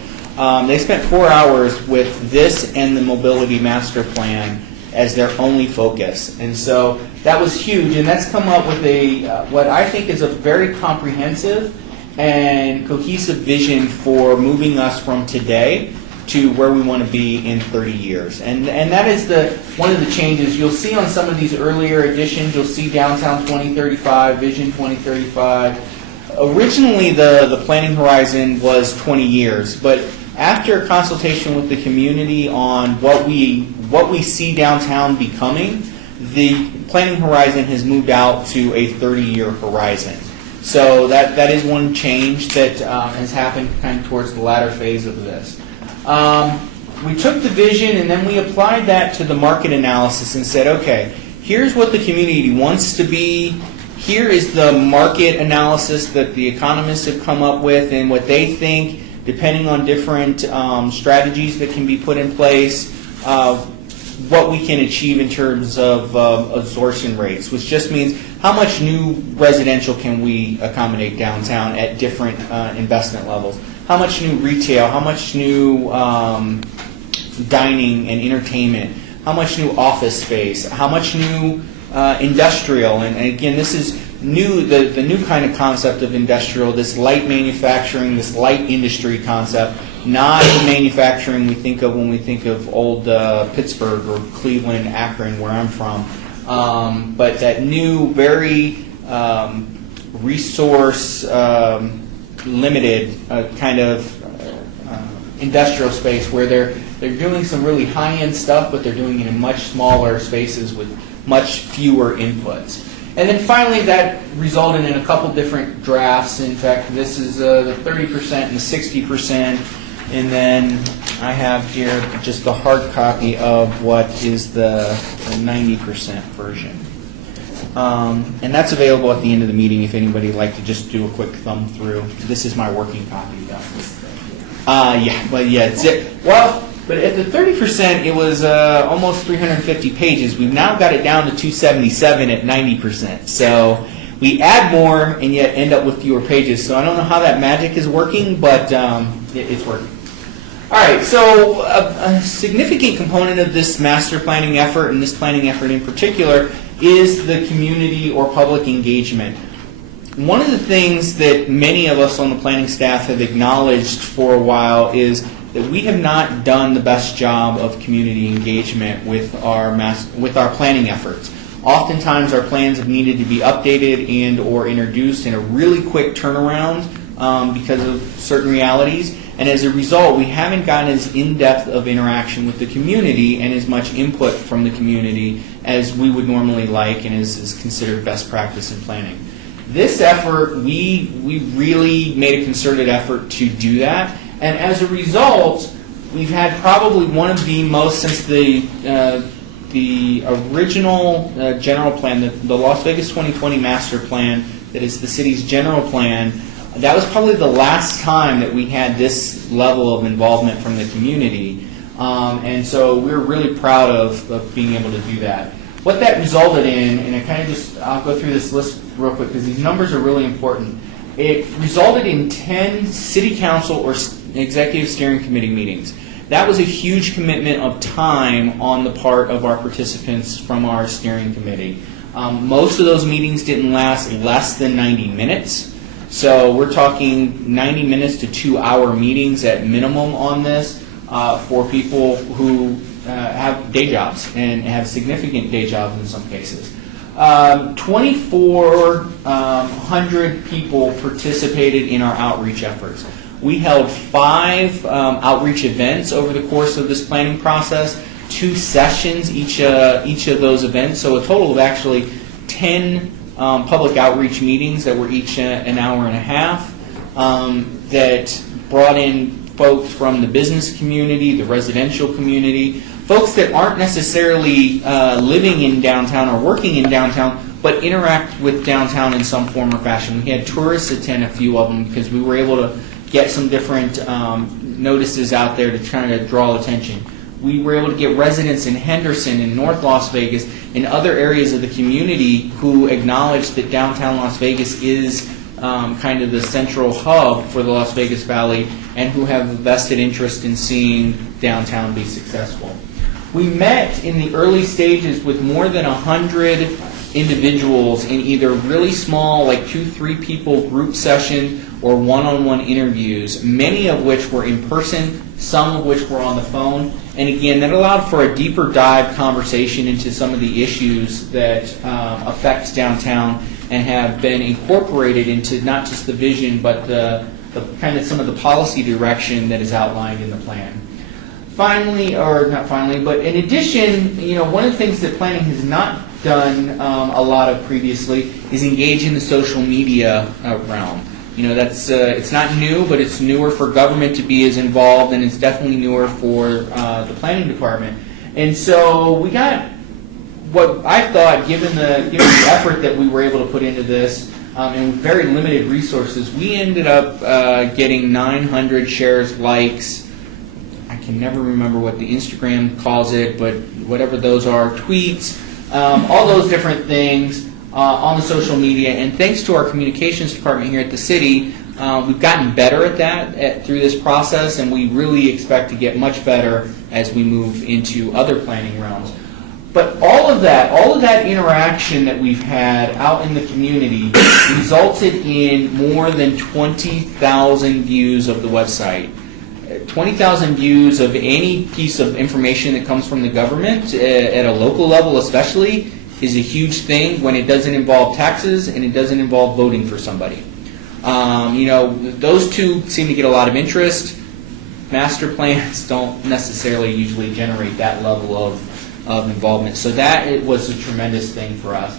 They spent 4 hours with this and the Mobility Master Plan as their only focus. And so that was huge, and that's come up with what I think is a very comprehensive and cohesive vision for moving us from today to where we want to be in 30 years. And that is one of the changes. You'll see on some of these earlier editions, you'll see Downtown 2035, Vision 2035. Originally, the planning horizon was 20 years, but after consultation with the community on what we see downtown becoming, the planning horizon has moved out to a 30-year horizon. So that is one change that has happened kind of towards the latter phase of this. We took the vision and then we applied that to the market analysis and said, okay, here's what the community wants to be. Here is the market analysis that the economists have come up with and what they think, depending on different strategies that can be put in place, what we can achieve in terms of absorption rates, which just means how much new residential can we accommodate downtown at different investment levels. how much new retail, how much new dining and entertainment, how much new office space, how much new industrial, and again, this is new, the new kind of concept of industrial, this light manufacturing, this light industry concept, not the manufacturing we think of when we think of old Pittsburgh or Cleveland, Akron, where I'm from, but that new, very resource limited kind of industrial space where they're doing some really high-end stuff, but they're doing it in much smaller spaces with much fewer inputs. And then finally, that resulted in a couple different drafts. In fact, this is the 30% and the 60%. And then I have here just the hard copy of what is the 90% version. And that's available at the end of the meeting if anybody would like to just do a quick thumb through. This is my working copy, though. But at the 30%, it was almost 350 pages. We've now got it down to 277 at 90%. So we add more and yet end up with fewer pages. So I don't know how that magic is working, but it's working. All right, so a significant component of this master planning effort, and this planning effort in particular, is the community or public engagement. One of the things that many of us on the planning staff have acknowledged for a while is that we have not done the best job of community engagement with our planning efforts. Oftentimes our plans have needed to be updated and or introduced in a really quick turnaround because of certain realities. And as a result, we haven't gotten as in-depth of interaction with the community and as much input from the community as we would normally like and is considered best practice in planning. This effort, we really made a concerted effort to do that. And as a result, we've had probably one of the most, since the original general plan, the Las Vegas 2020 master plan, that is the city's general plan, that was probably the last time that we had this level of involvement from the community. And so we're really proud of being able to do that. What that resulted in, and I'll go through this list real quick because these numbers are really important. It resulted in 10 city council or executive steering committee meetings. That was a huge commitment of time on the part of our participants from our steering committee. Most of those meetings didn't last less than 90 minutes. So we're talking 90 minutes to 2-hour meetings at minimum on this for people who have day jobs and have significant day jobs in some cases. 2,400 people participated in our outreach efforts. We held 5 outreach events over the course of this planning process, 2 sessions each of those events, so a total of actually 10 public outreach meetings that were each an hour and a half that brought in folks from the business community, the residential community, folks that aren't necessarily living in downtown or working in downtown, but interact with downtown in some form or fashion. We had tourists attend a few of them because we were able to get some different notices out there to try to draw attention. We were able to get residents in Henderson and North Las Vegas and other areas of the community who acknowledge that downtown Las Vegas is kind of the central hub for the Las Vegas Valley and who have a vested interest in seeing downtown be successful. We met in the early stages with more than 100 individuals in either really small, like 2-3 people group session or one-on-one interviews, many of which were in person, some of which were on the phone. And again, that allowed for a deeper dive conversation into some of the issues that affect downtown and have been incorporated into not just the vision, but the kind of some of the policy direction that is outlined in the plan. Finally, or not finally, but in addition, one of the things that planning has not done a lot of previously is engage in the social media realm. That's it's not new, but it's newer for government to be as involved, and it's definitely newer for the planning department. And so we got what I thought, given the effort that we were able to put into this, and with very limited resources, we ended up getting 900 shares, likes. I can never remember what the Instagram calls it, but whatever those are, tweets, all those different things on the social media. And thanks to our communications department here at the city, We've gotten better at that through this process, and we really expect to get much better as we move into other planning realms. But all of that interaction that we've had out in the community resulted in more than 20,000 views of the website. 20,000 views of any piece of information that comes from the government, at a local level especially, is a huge thing when it doesn't involve taxes and it doesn't involve voting for somebody. Those two seem to get a lot of interest. Master plans don't necessarily usually generate that level of involvement. So that it was a tremendous thing for us.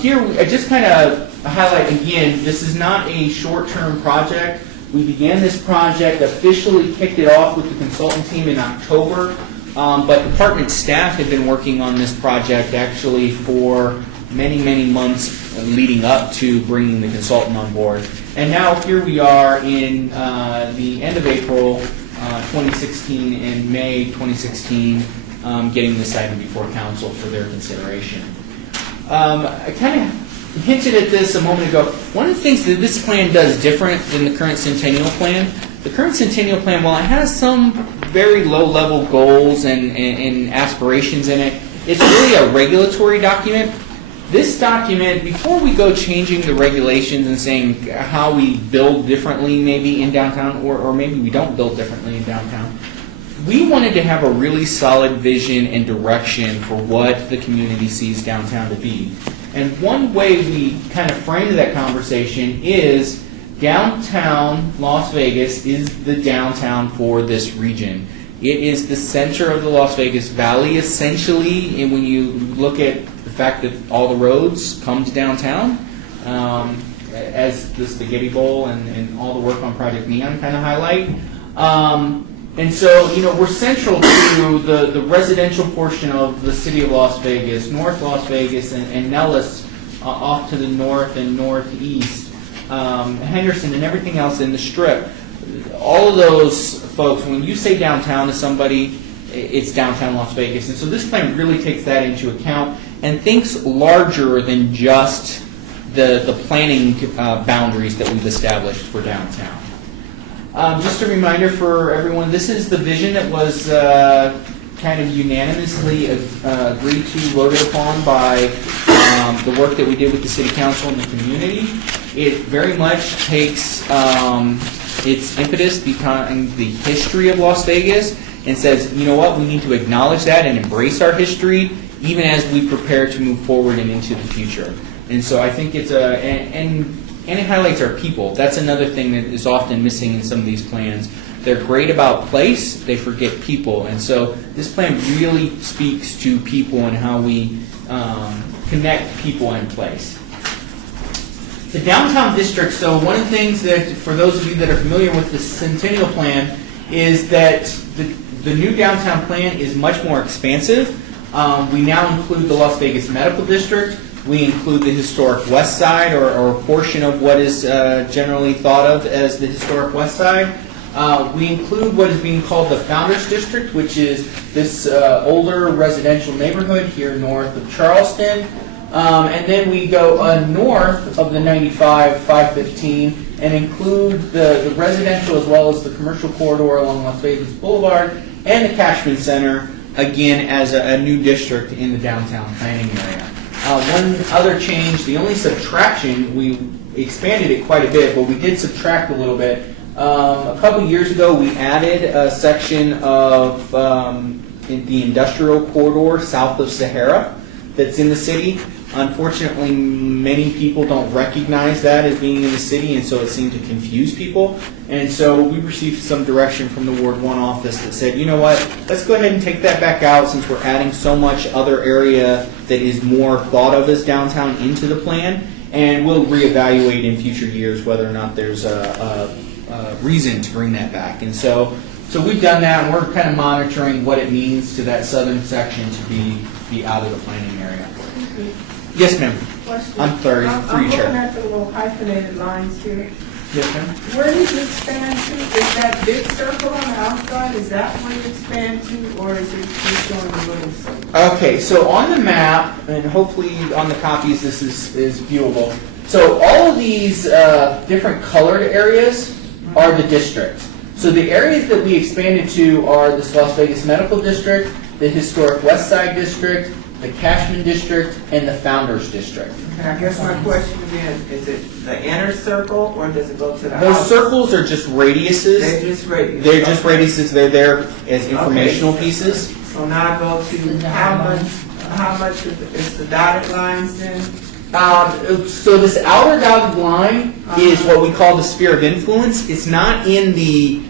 Here, I just kind of highlight again, this is not a short-term project. We began this project, officially kicked it off with the consultant team in October, but department staff had been working on this project actually for many, many months leading up to bringing the consultant on board. And now here we are in the end of April 2016 and May 2016, getting this item before council for their consideration. I kind of hinted at this a moment ago. One of the things that this plan does different than the current Centennial Plan, the current Centennial Plan, while it has some very low-level goals and aspirations in it, it's really a regulatory document. This document, before we go changing the regulations and saying how we build differently maybe in downtown, or maybe we don't build differently in downtown, we wanted to have a really solid vision and direction for what the community sees downtown to be. And one way we kind of framed that conversation is downtown Las Vegas is the downtown for this region. It is the center of the Las Vegas Valley, essentially, and when you look at the fact that all the roads come to downtown, as the Spaghetti Bowl and all the work on Project Neon kind of highlight. And so, we're central to the residential portion of the city of Las Vegas, North Las Vegas, and Nellis off to the north and northeast, Henderson and everything else in the Strip. All of those folks, when you say downtown to somebody, it's downtown Las Vegas. And so this plan really takes that into account and thinks larger than just the planning boundaries that we've established for downtown. Just a reminder for everyone, this is the vision that was kind of unanimously agreed to, voted upon by the work that we did with the City Council and the community. It very much takes its impetus behind the history of Las Vegas and says, you know what, we need to acknowledge that and embrace our history even as we prepare to move forward and into the future. And so I think it's and it highlights our people. That's another thing that is often missing in some of these plans. They're great about place, they forget people. And so this plan really speaks to people and how we connect people and place. The downtown district, so one of the things that, for those of you that are familiar with the Centennial Plan, is that the new downtown plan is much more expansive. We now include the Las Vegas Medical District. We include the historic West Side, or a portion of what is generally thought of as the historic West Side. We include what is being called the Founders District, which is this older residential neighborhood here north of Charleston. And then we go north of the 95-515 and include the residential as well as the commercial corridor along Las Vegas Boulevard and the Cashman Center, again, as a new district in the downtown planning area. One other change, the only subtraction, we expanded it quite a bit, but we did subtract a little bit. A couple years ago, we added a section of in the industrial corridor south of Sahara that's in the city. Unfortunately, many people don't recognize that as being in the city, and so it seemed to confuse people. And so we received some direction from the Ward 1 office that said, you know what, let's go ahead and take that back out since we're adding so much other area that is more thought of as downtown into the plan, and we'll reevaluate in future years whether or not there's a reason to bring that back. And so we've done that, and we're kind of monitoring what it means to that southern section to be out of the planning area. Yes, ma'am. Question. I'm sorry, I'm through you, looking Chair. at the little hyphenated lines here. Yes, ma'am. Where does it expand to? Is that big circle on the outside, is that where it expand to, or is it just showing a little circle? Okay, so on the map, and hopefully on the copies this is viewable, So all of these different colored areas are the districts. So the areas that we expanded to are the Las Vegas Medical District, the Historic West Side District, the Cashman District, and the Founders District. And I guess my question again, is it the inner circle or does it go to the Those house? circles are just radiuses. They're just radius. They're just Okay. radiuses. They're there as informational Okay. pieces. So now I go to how much is the dotted lines then? So this outer dotted line is what we call the sphere of influence. It's not in the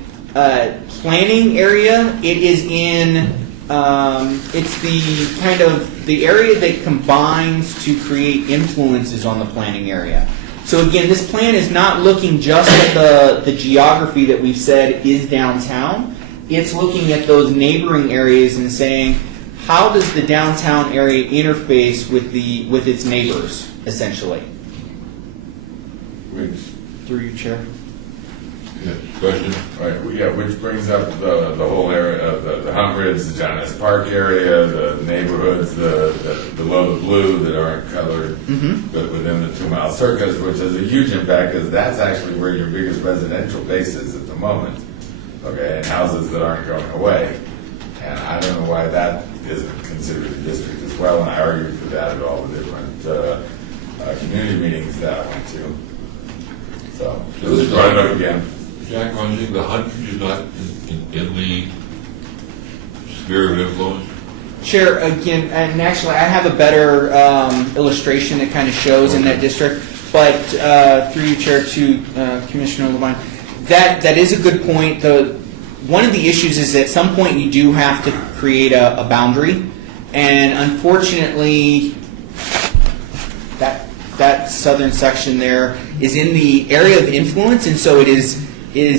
planning area. It is in, it's the kind of, the area that combines to create influences on the planning area. So again, this plan is not looking just at the geography that we've said is downtown. It's looking at those neighboring areas and saying, how does the downtown area interface with its neighbors, essentially? Which, Through you, Chair. Yeah, question? right, yeah, which brings up the whole area of the Hunt Ridge, the John S. Park area, the neighborhoods, the below the blue that aren't colored, but within the 2 mile circus, which has a huge impact, because that's actually where your biggest residential base is at the moment. Okay, and houses that aren't going away. And I don't know why that isn't considered a district as well, and I argued for that at all the different community meetings that I went to. So, So this just brought it up again. Jack, I think the hundred is not in the sphere of influence? Chair, again, and actually, I have a better illustration that kind of shows in that district, but through you, Chair, to Commissioner Levine, that is a good point. One of the issues is at some point you do have to create a boundary, and unfortunately, that southern section there is in the area of influence, and so it is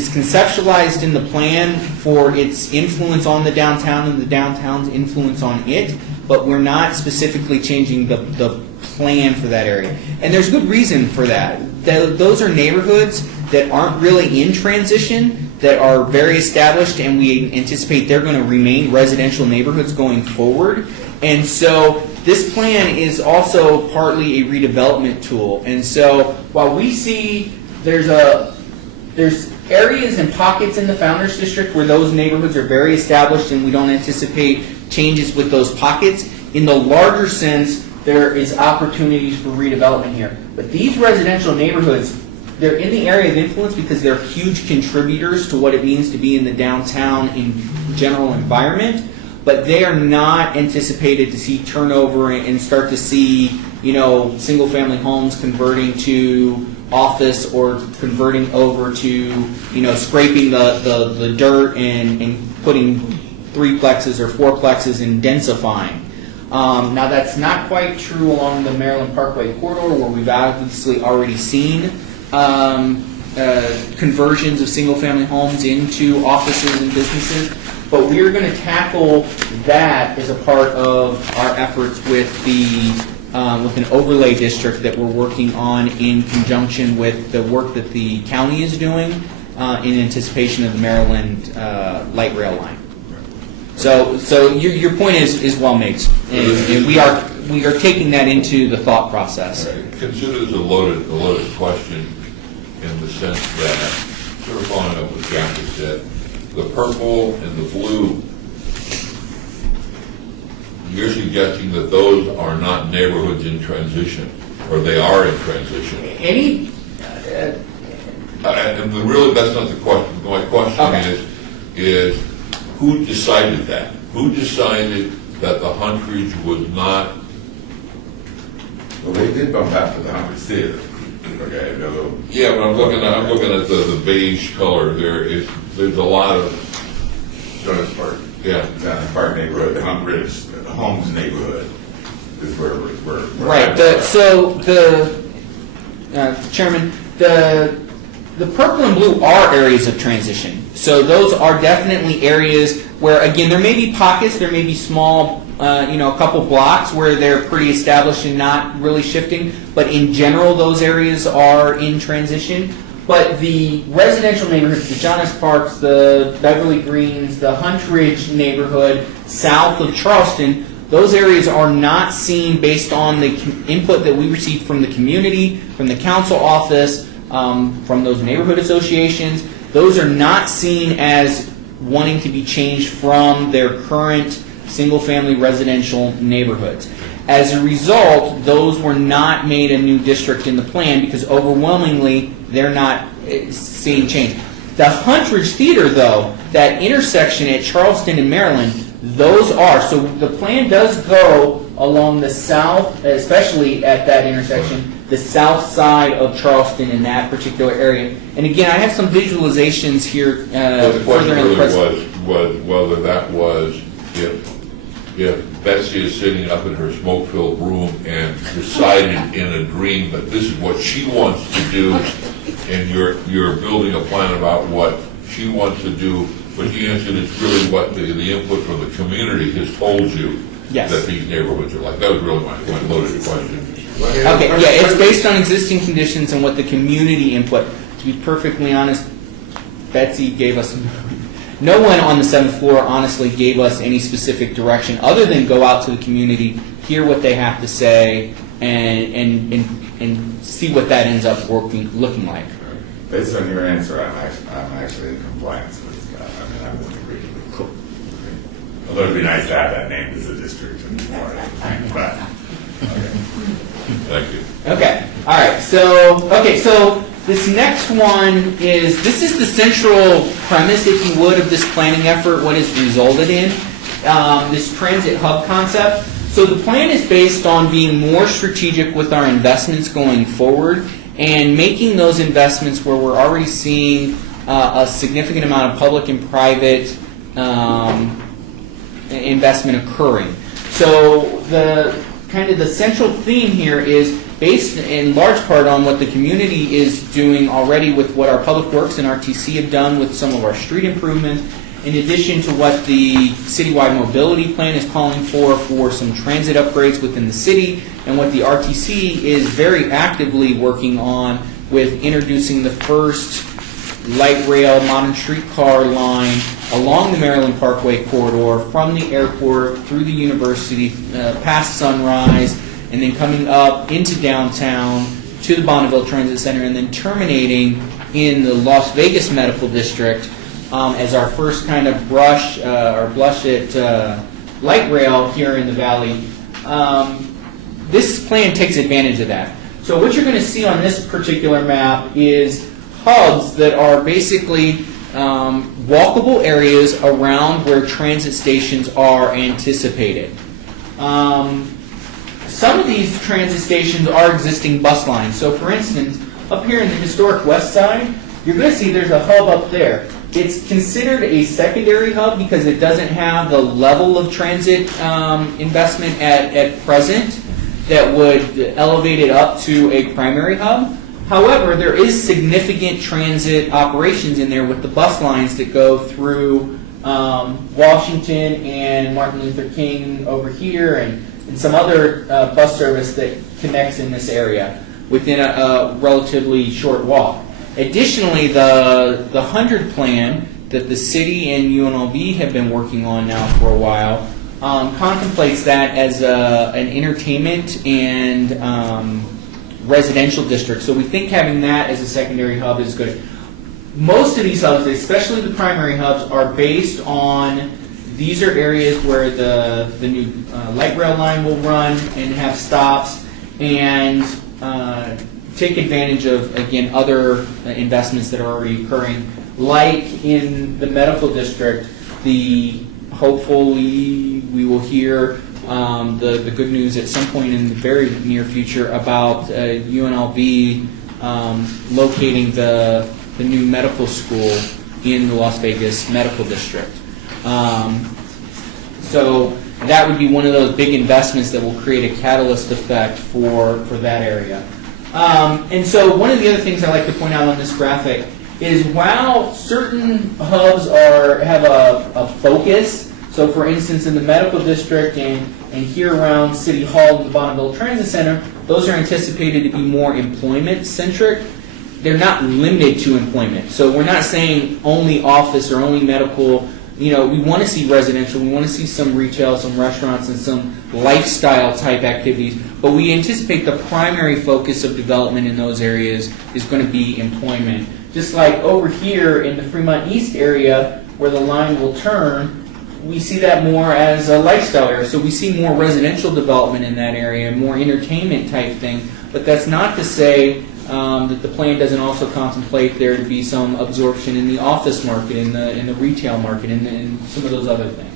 conceptualized in the plan for its influence on the downtown and the downtown's influence on it, but we're not specifically changing the plan for that area. And there's good reason for that. Those are neighborhoods that aren't really in transition, that are very established, and we anticipate they're going to remain residential neighborhoods going forward. And so this plan is also partly a redevelopment tool. And so while we see there's areas and pockets in the Founders District where those neighborhoods are very established and we don't anticipate changes with those pockets, in the larger sense, there is opportunities for redevelopment here. But these residential neighborhoods, they're in the area of influence because they're huge contributors to what it means to be in the downtown in general environment, but they are not anticipated to see turnover and start to see, single-family homes converting to office or converting over to, scraping the dirt and putting 3-plexes or 4-plexes and densifying. Now, that's not quite true along the Maryland Parkway corridor, where we've obviously already seen conversions of single-family homes into offices and businesses, but we're going to tackle that as a part of our efforts with an overlay district that we're working on in conjunction with the work that the county is doing in anticipation of the Maryland light rail line. So your point is well made, and we are taking that into the thought process. Consider this a loaded question in the sense that, sort of following up what Jack has said, the purple and the blue, you're suggesting that those are not neighborhoods in transition, or they are in transition. And really, that's not the question. My question is who decided that? Who decided that the Hunt Ridge was not? Well, they did bump out to the Hunt Ridge Theater. Okay, Yeah, but I'm looking at the beige color. There's a lot of Jonas Park. yeah. Jonas Park neighborhood, the Hunt Ridge Homes neighborhood is where we're Right. Chairman, the purple and blue are areas of transition. So those are definitely areas where, again, there may be pockets, there may be small, a couple blocks where they're pretty established and not really shifting. But in general, those areas are in transition. But the residential neighborhoods, the John S. Parks, the Beverly Greens, the Hunt Ridge neighborhood south of Charleston, those areas are not seen based on the input that we received from the community, from the council office, from those neighborhood associations. Those are not seen as wanting to be changed from their current single-family residential neighborhoods. As a result, those were not made a new district in the plan because overwhelmingly they're not seeing change. The Huntridge Theater, though, that intersection at Charleston and Maryland, those are. So the plan does go along the south, especially at that intersection, the south side of Charleston in that particular area. And again, I have some visualizations here Well, the question further in the really presentation. was whether that was if Betsy is sitting up in her smoke-filled room and decided in a dream that this is what she wants to do, and you're building a plan about what she wants to do, but the answer is really what the input from the community has told you Yes. that these neighborhoods are like. That was really my loaded question. Okay, yeah, it's based on existing conditions and what the community input. To be perfectly honest, Betsy gave us, no one on the 7th floor honestly gave us any specific direction other than go out to the community, hear what they have to say, and see what that ends up looking like. Based on your answer, I'm actually in compliance with Scott. I mean, I would agree. Cool. Although it'd be nice to have that named as a district and more, but, okay. Thank you. Okay, all right, so this next one this is the central premise, if you would, of this planning effort, what it's resulted in, this transit hub concept. So the plan is based on being more strategic with our investments going forward and making those investments where we're already seeing a significant amount of public and private investment occurring. So the central theme here is based in large part on what the community is doing already with what our Public Works and RTC have done with some of our street improvements, in addition to what the citywide mobility plan is calling for some transit upgrades within the city, and what the RTC is very actively working on with introducing the first light rail modern streetcar line along the Maryland Parkway corridor from the airport through the university, past Sunrise, and then coming up into downtown to the Bonneville Transit Center, and then terminating in the Las Vegas Medical District as our first kind of blush at light rail here in the valley. This plan takes advantage of that. So what you're going to see on this particular map is hubs that are basically walkable areas around where transit stations are anticipated. Some of these transit stations are existing bus lines. So for instance, up here in the historic west side, you're going to see there's a hub up there. It's considered a secondary hub because it doesn't have the level of transit investment at present that would elevate it up to a primary hub. However, there is significant transit operations in there with the bus lines that go through Washington and Martin Luther King over here, and some other bus service that connects in this area within a relatively short walk. Additionally, the 100 plan that the city and UNLV have been working on now for a while contemplates that as an entertainment and residential district. So we think having that as a secondary hub is good. Most of these hubs, especially the primary hubs, are based on these are areas where the new light rail line will run and have stops and take advantage of, again, other investments that are already occurring. Like in the medical district, hopefully we will hear the good news at some point in the very near future about UNLV locating the new medical school in the Las Vegas Medical District. So that would be one of those big investments that will create a catalyst effect for that area. And so one of the other things I like to point out on this graphic is while certain hubs have a focus, so for instance in the medical district and here around City Hall and the Bonneville Transit Center, those are anticipated to be more employment centric. They're not limited to employment. So we're not saying only office or only medical we want to see residential, we want to see some retail, some restaurants, and some lifestyle type activities, but we anticipate the primary focus of development in those areas is going to be employment. Just like over here in the Fremont East area, where the line will turn, we see that more as a lifestyle area. So we see more residential development in that area, more entertainment type thing. But that's not to say that the plan doesn't also contemplate there to be some absorption in the office market, in the retail market, and some of those other things.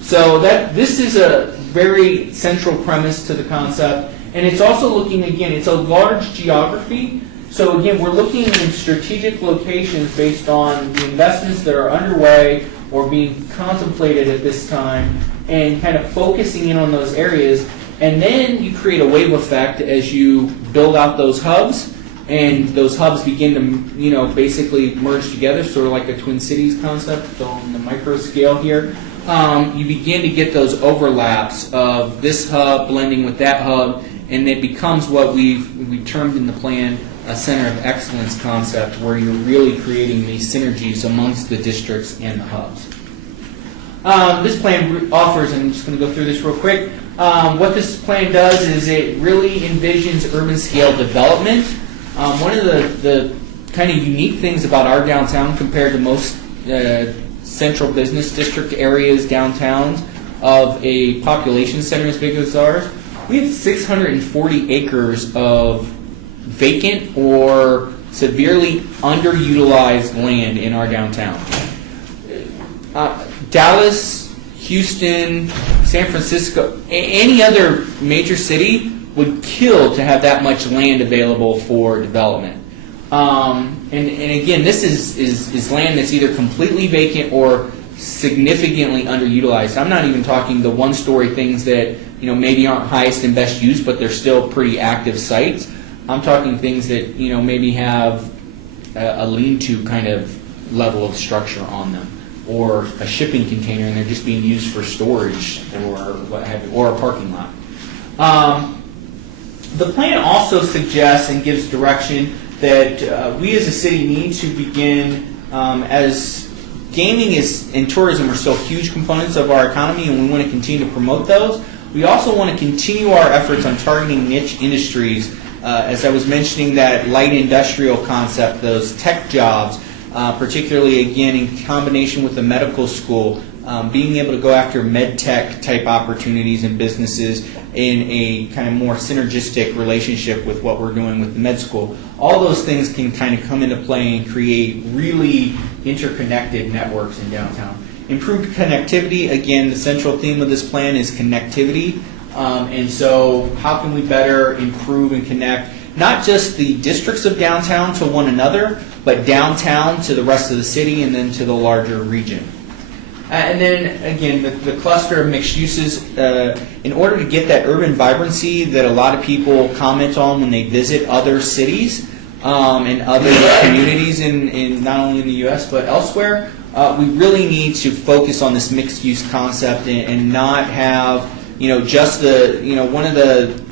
So this is a very central premise to the concept, and it's also looking, again, it's a large geography. So again, we're looking in strategic locations based on the investments that are underway or being contemplated at this time, and kind of focusing in on those areas. And then you create a wave effect as you build out those hubs, and those hubs begin to, basically merge together, sort of like a Twin Cities concept on the micro scale here. You begin to get those overlaps of this hub blending with that hub, and it becomes what we've termed in the plan a center of excellence concept, where you're really creating these synergies amongst the districts and the hubs. This plan offers, and I'm just going to go through this real quick, what this plan does is it really envisions urban scale development. One of the kind of unique things about our downtown compared to most central business district areas downtowns of a population center as big as ours, we have 640 acres of vacant or severely underutilized land in our downtown. Dallas, Houston, San Francisco, any other major city would kill to have that much land available for development. And again, this is land that's either completely vacant or significantly underutilized. I'm not even talking the one-story things that maybe aren't highest and best use, but they're still pretty active sites. I'm talking things that maybe have a lean-to kind of level of structure on them, or a shipping container and they're just being used for storage or what have you, or a parking lot. The plan also suggests and gives direction that we as a city need to begin, as gaming and tourism are still huge components of our economy and we want to continue to promote those, we also want to continue our efforts on targeting niche industries. As I was mentioning, that light industrial concept, those tech jobs, particularly again in combination with the medical school, being able to go after med tech type opportunities and businesses in a kind of more synergistic relationship with what we're doing with the med school. All those things can kind of come into play and create really interconnected networks in downtown. Improved connectivity, again, the central theme of this plan is connectivity. And so how can we better improve and connect not just the districts of downtown to one another, but downtown to the rest of the city and then to the larger region. And then, again, the cluster of mixed uses, in order to get that urban vibrancy that a lot of people comment on when they visit other cities and other communities in not only in the U.S. but elsewhere, we really need to focus on this mixed use concept and not have just one of the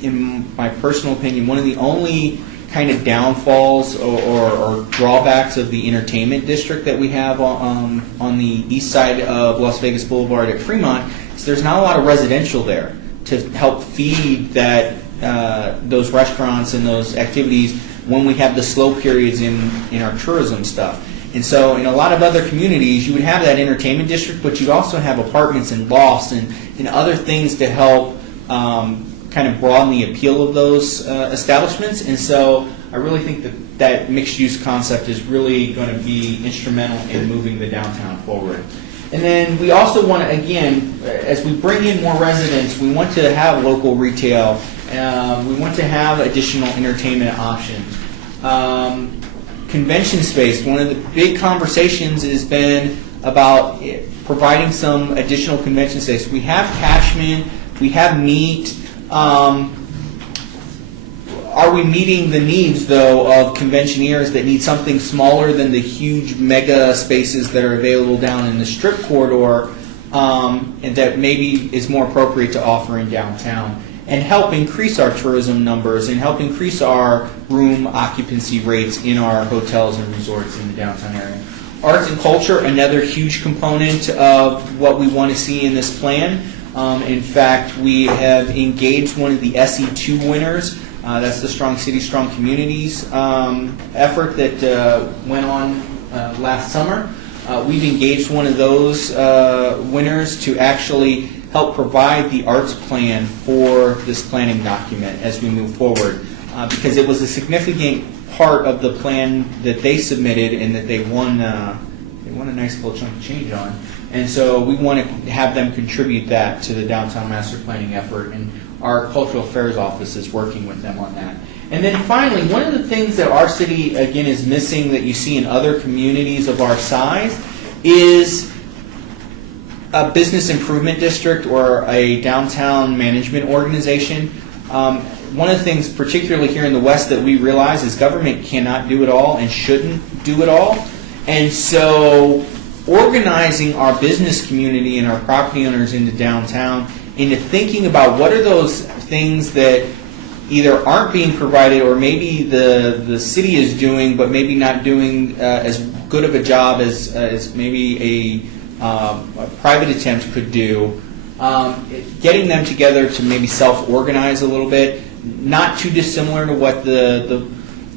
in my personal opinion, one of the only kind of downfalls or drawbacks of the entertainment district that we have on the east side of Las Vegas Boulevard at Fremont is there's not a lot of residential there to help feed those restaurants and those activities when we have the slow periods in our tourism stuff. And so in a lot of other communities, you would have that entertainment district, but you'd also have apartments and lofts and other things to help kind of broaden the appeal of those establishments. And so I really think that mixed-use concept is really going to be instrumental in moving the downtown forward. And then we also want to, again, as we bring in more residents, we want to have local retail. We want to have additional entertainment options. Convention space, one of the big conversations has been about providing some additional convention space. We have Cashman, we have Meat. Are we meeting the needs, though, of conventioneers that need something smaller than the huge mega spaces that are available down in the Strip corridor, and that maybe is more appropriate to offer in downtown, and help increase our tourism numbers and help increase our room occupancy rates in our hotels and resorts in the downtown area? Arts and culture, another huge component of what we want to see in this plan. In fact, we have engaged one of the SE2 winners. That's the Strong City, Strong Communities effort that went on last summer. We've engaged one of those winners to actually help provide the arts plan for this planning document as we move forward, because it was a significant part of the plan that they submitted and that they won a nice little chunk of change on. And so we want to have them contribute that to the downtown master planning effort, and our cultural affairs office is working with them on that. And then finally, one of the things that our city, again, is missing that you see in other communities of our size is a business improvement district or a downtown management organization. One of the things, particularly here in the West, that we realize is government cannot do it all and shouldn't do it all. And so organizing our business community and our property owners into downtown, into thinking about what are those things that either aren't being provided or maybe the city is doing but maybe not doing as good of a job as maybe a private attempt could do. Getting them together to maybe self-organize a little bit, not too dissimilar to what the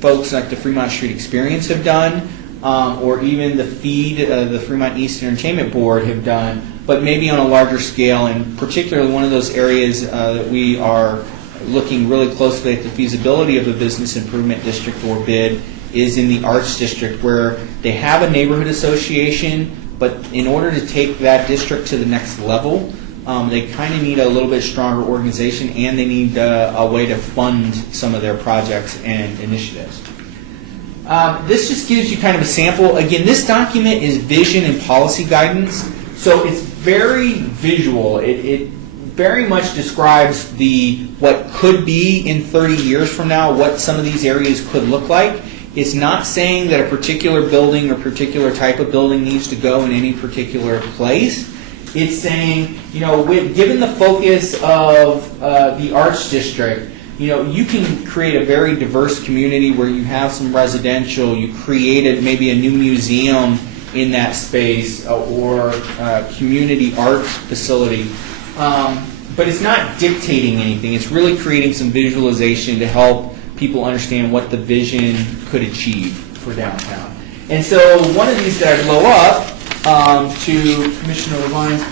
folks like the Fremont Street Experience have done, or even the FEED, the Fremont East Entertainment Board have done, but maybe on a larger scale. And particularly one of those areas that we are looking really closely at the feasibility of a business improvement district or bid is in the Arts District, where they have a neighborhood association, but in order to take that district to the next level, they kind of need a little bit stronger organization, and they need a way to fund some of their projects and initiatives. This just gives you kind of a sample. Again, this document is vision and policy guidance, so it's very visual. It very much describes what could be in 30 years from now, what some of these areas could look like. It's not saying that a particular building or particular type of building needs to go in any particular place. It's saying, given the focus of the Arts District, you can create a very diverse community where you have some residential, you created maybe a new museum in that space or community arts facility. But it's not dictating anything. It's really creating some visualization to help people understand what the vision could achieve for downtown. And so one of these that I blow up, to Commissioner Levine's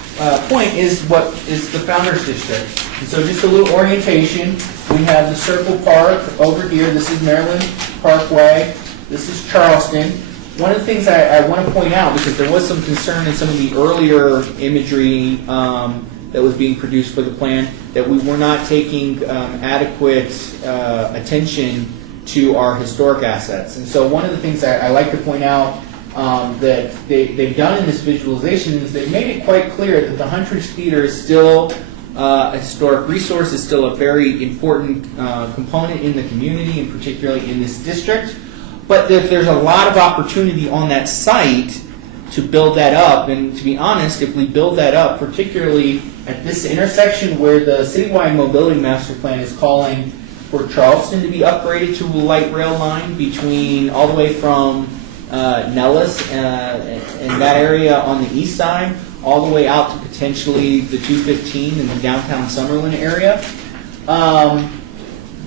point, is what is the Founders District. And so just a little orientation. We have the Circle Park over here. This is Maryland Parkway. This is Charleston. One of the things I want to point out, because there was some concern in some of the earlier imagery that was being produced for the plan, that we were not taking adequate attention to our historic assets. And so one of the things I like to point out that they've done in this visualization is they've made it quite clear that the Huntridge Theater is still a historic resource, is still a very important component in the community, and particularly in this district. But that there's a lot of opportunity on that site to build that up. And to be honest, if we build that up, particularly at this intersection where the citywide mobility master plan is calling for Charleston to be upgraded to a light rail line between all the way from Nellis and that area on the east side, all the way out to potentially the 215 in the downtown Summerlin area.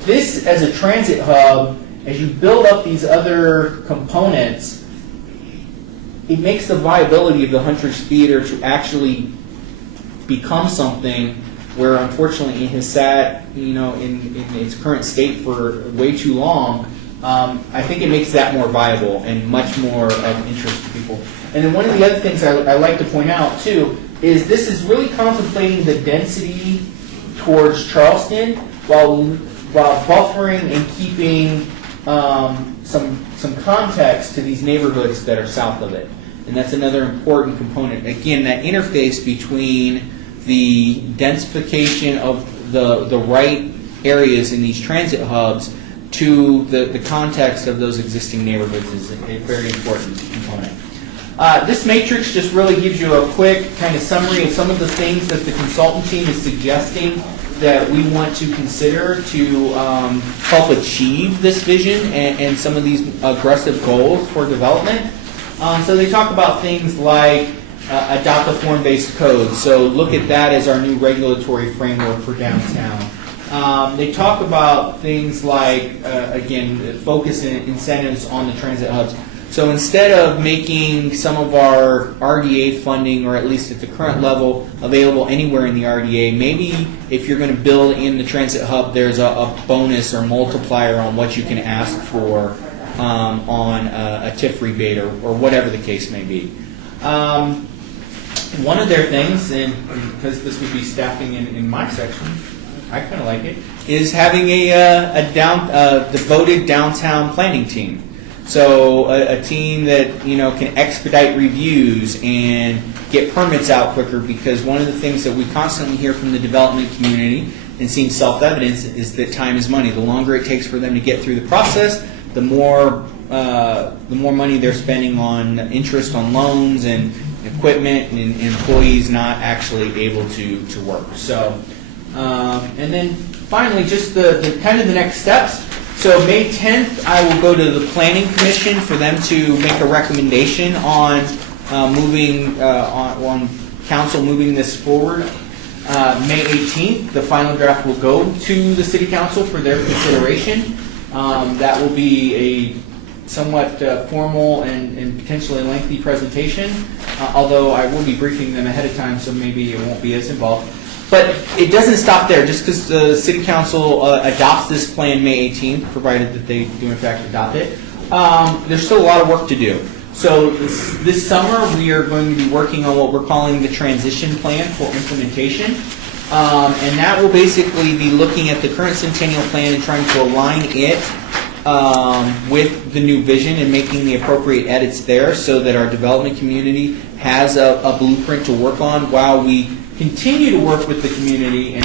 This, as a transit hub, as you build up these other components, it makes the viability of the Huntridge Theater to actually become something where, unfortunately, it has sat, in its current state for way too long. I think it makes that more viable and much more of interest to people. And then one of the other things I like to point out, too, is this is really contemplating the density towards Charleston while buffering and keeping some context to these neighborhoods that are south of it. And that's another important component. Again, that interface between the densification of the right areas in these transit hubs to the context of those existing neighborhoods is a very important component. This matrix just really gives you a quick kind of summary of some of the things that the consultant team is suggesting that we want to consider to help achieve this vision and some of these aggressive goals for development. So they talk about things like adopt a form-based code. So look at that as our new regulatory framework for downtown. They talk about things like, again, focus and incentives on the transit hubs. So instead of making some of our RDA funding, or at least at the current level, available anywhere in the RDA, maybe if you're going to build in the transit hub, there's a bonus or multiplier on what you can ask for on a TIF rebate or whatever the case may be. One of their things, and because this would be staffing in my section, I kind of like it, is having a devoted downtown planning team. So a team that can expedite reviews and get permits out quicker, because one of the things that we constantly hear from the development community, and seems self-evident, is that time is money. The longer it takes for them to get through the process, the more money they're spending on interest on loans and equipment and employees not actually able to work. So, and then finally, just the kind of the next steps. So May 10th, I will go to the Planning Commission for them to make a recommendation on on council moving this forward. May 18th, the final draft will go to the City Council for their consideration. That will be a somewhat formal and potentially lengthy presentation, although I will be briefing them ahead of time, so maybe it won't be as involved. But it doesn't stop there. Just because the City Council adopts this plan May 18th, provided that they do in fact adopt it, there's still a lot of work to do. So this summer we are going to be working on what we're calling the transition plan for implementation. And that will basically be looking at the current Centennial Plan and trying to align it with the new vision and making the appropriate edits there, so that our development community has a blueprint to work on, while we continue to work with the community. And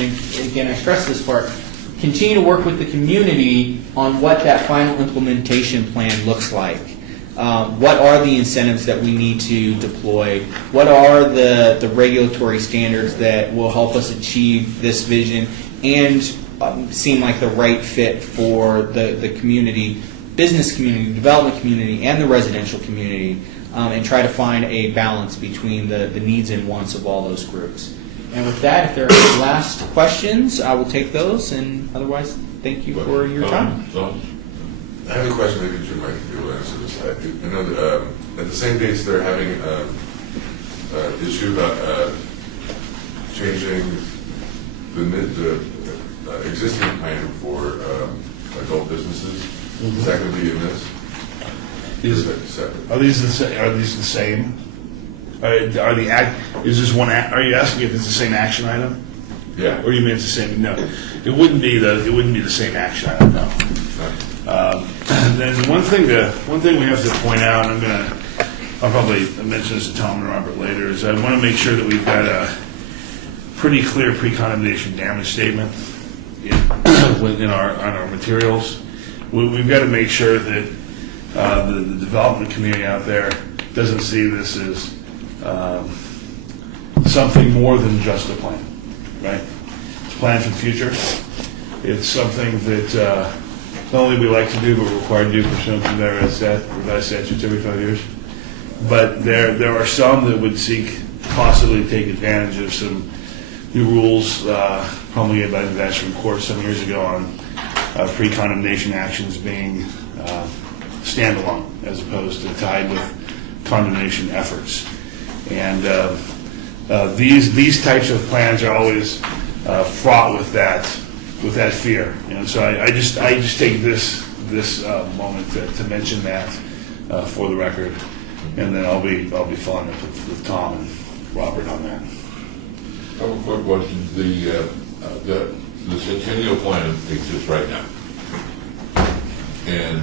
again, I stress this part, continue to work with the community on what that final implementation plan looks like. What are the incentives that we need to deploy? What are the regulatory standards that will help us achieve this vision and seem like the right fit for the community, business community, development community, and the residential community, and try to find a balance between the needs and wants of all those groups. And with that, if there are any last questions, I will take those, and otherwise, thank you for your time. I have a question, maybe Jim might be able to answer this. I know that at the same dates they're having an issue about changing the existing plan for adult businesses. Is that going to be in this? Is that separate? Are these the same? Are these the same? Is this one? Are you asking if it's the same action item? Yeah. Or you mean it's the same? No, it wouldn't be the same action item. No. And then one thing we have to point out, and I'll probably mention this to Tom and Robert later, is I want to make sure that we've got a pretty clear pre-condemnation damage statement on our materials. We've got to make sure that the development community out there doesn't see this as something more than just a plan, right? It's a plan for the future. It's something that not only we like to do, but we're required to do pursuant to the revised statutes every 5 years. But there are some that would seek possibly to take advantage of some new rules promulgated by the National Court some years ago on pre-condemnation actions being standalone as opposed to tied with condemnation efforts. And these types of plans are always fraught with that fear. So I just take this moment to mention that for the record, and then I'll be following up with Tom and Robert on that. I have a quick question. The Centennial Plan exists right now, and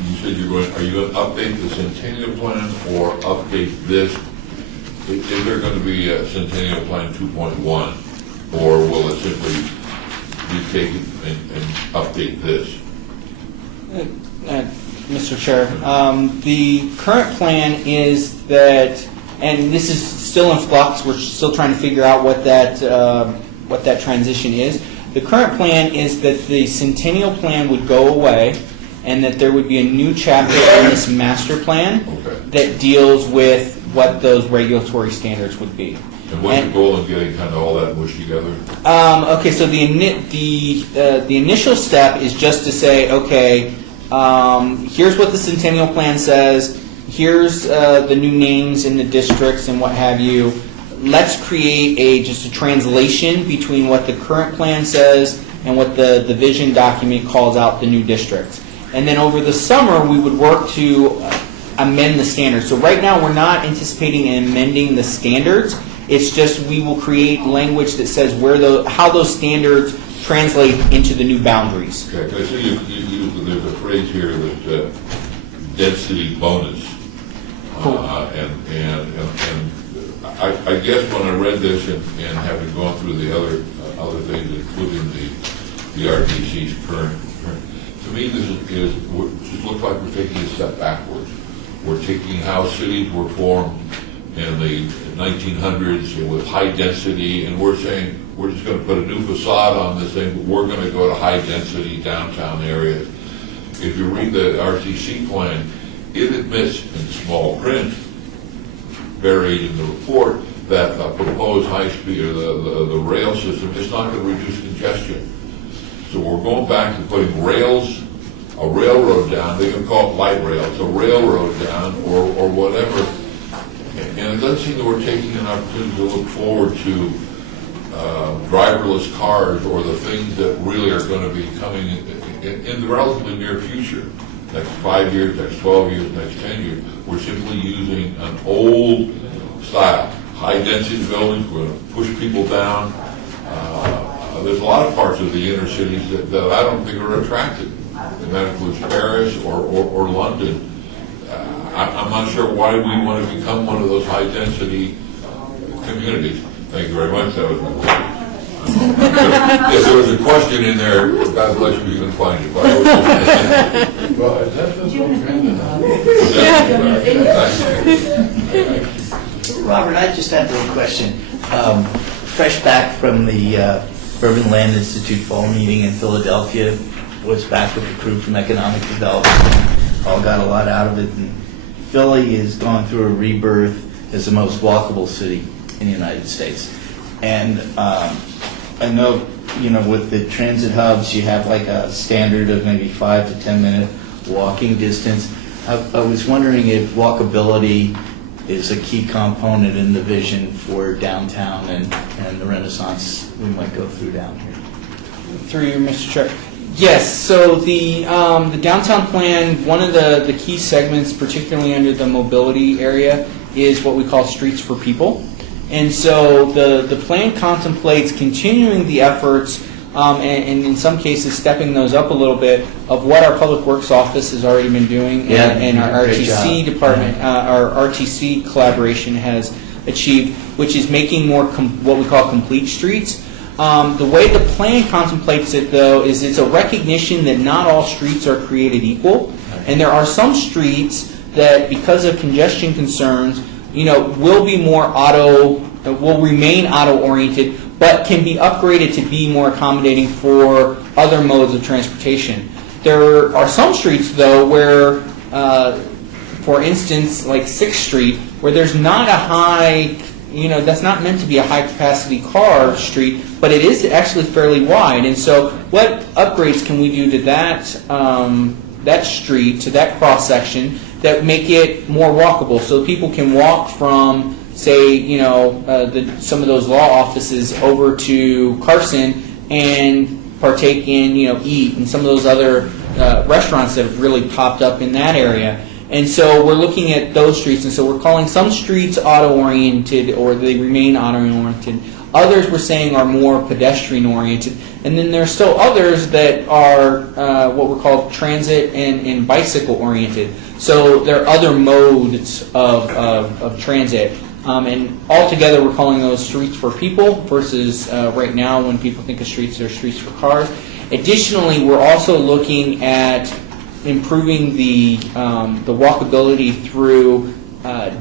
you said are you going to update the Centennial Plan or update this? Is there going to be a Centennial Plan 2.1, or will it simply be taken and update this? Mr. Chair, the current plan is that, and this is still in flux, we're still trying to figure out what that transition is. The current plan is that the Centennial Plan would go away and that there would be a new chapter in this master plan. Okay. that deals with what those regulatory standards would be. And what's the goal in getting kind of all that mushed together? Okay, so the initial step is just to say, okay, here's what the Centennial Plan says. Here's the new names in the districts and what have you. Let's create just a translation between what the current plan says and what the vision document calls out the new districts. And then over the summer, we would work to amend the standards. So right now, we're not anticipating amending the standards. It's just we will create language that says how those standards translate into the new boundaries. Okay, I see there's a phrase here that density bonus. And I guess when I read this and having gone through the other things, including the RTC's current, to me this just looks like we're taking a step backwards. We're taking how cities were formed in the 1900s with high density, and we're saying we're just going to put a new facade on this thing, but we're going to go to high density downtown areas. If you read the RTC plan, it admits in small print, buried in the report, that the proposed high-speed or the rail system is not going to reduce congestion. So we're going back to putting a railroad down. They can call it light rail. It's a railroad down or whatever. And it doesn't seem that we're taking an opportunity to look forward to driverless cars or the things that really are going to be coming in the relatively near future. Next 5 years, next 12 years, next 10 years. We're simply using an old style, high-density buildings. We're going to push people down. There's a lot of parts of the inner cities that I don't think are attractive, and that includes Paris or London. I'm not sure why we want to become one of those high-density communities. Thank you very much. That was my question. If there was a question in there, God bless you, you can find it. Well, that's Robert, I just have a little question. Fresh back from the Urban Land Institute fall meeting in Philadelphia, was back with the crew from Economic Development. All got a lot out of it. And Philly is going through a rebirth as the most walkable city in the United States. And I know, with the transit hubs, you have like a standard of maybe 5 to 10 minute walking distance. I was wondering if walkability is a key component in the vision for downtown and the renaissance we might go through down here. Through you, Mr. Chair. Yes, so the downtown plan, one of the key segments, particularly under the mobility area, is what we call Streets for People. And so the plan contemplates continuing the efforts and in some cases stepping those up a little bit of what our Public Works Office has already been doing and our RTC department, our RTC collaboration has achieved, which is making more what we call complete streets. The way the plan contemplates it, though, is it's a recognition that not all streets are created equal, and there are some streets that, because of congestion concerns, will be will remain auto-oriented, but can be upgraded to be more accommodating for other modes of transportation. There are some streets, though, where, for instance, like 6th Street, where there's not a high, that's not meant to be a high-capacity car street, but it is actually fairly wide. And so what upgrades can we do to that street, to that cross-section, that make it more walkable, so people can walk from, say, some of those law offices over to Carson and partake in, eat, and some of those other restaurants that have really popped up in that area. And so we're looking at those streets, and so we're calling some streets auto-oriented, or they remain auto-oriented. Others, we're saying, are more pedestrian-oriented. And then there's still others that are what we're called transit and bicycle-oriented. So there are other modes of transit. And altogether, we're calling those streets for people versus right now when people think of streets, they're streets for cars. Additionally, we're also looking at improving the walkability through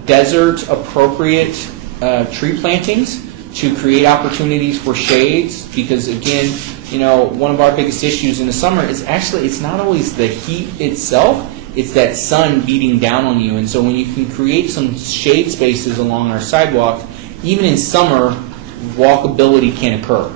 desert-appropriate tree plantings to create opportunities for shades, because again, one of our biggest issues in the summer is actually it's not always the heat itself, it's that sun beating down on you. And so when you can create some shade spaces along our sidewalk, even in summer, walkability can occur.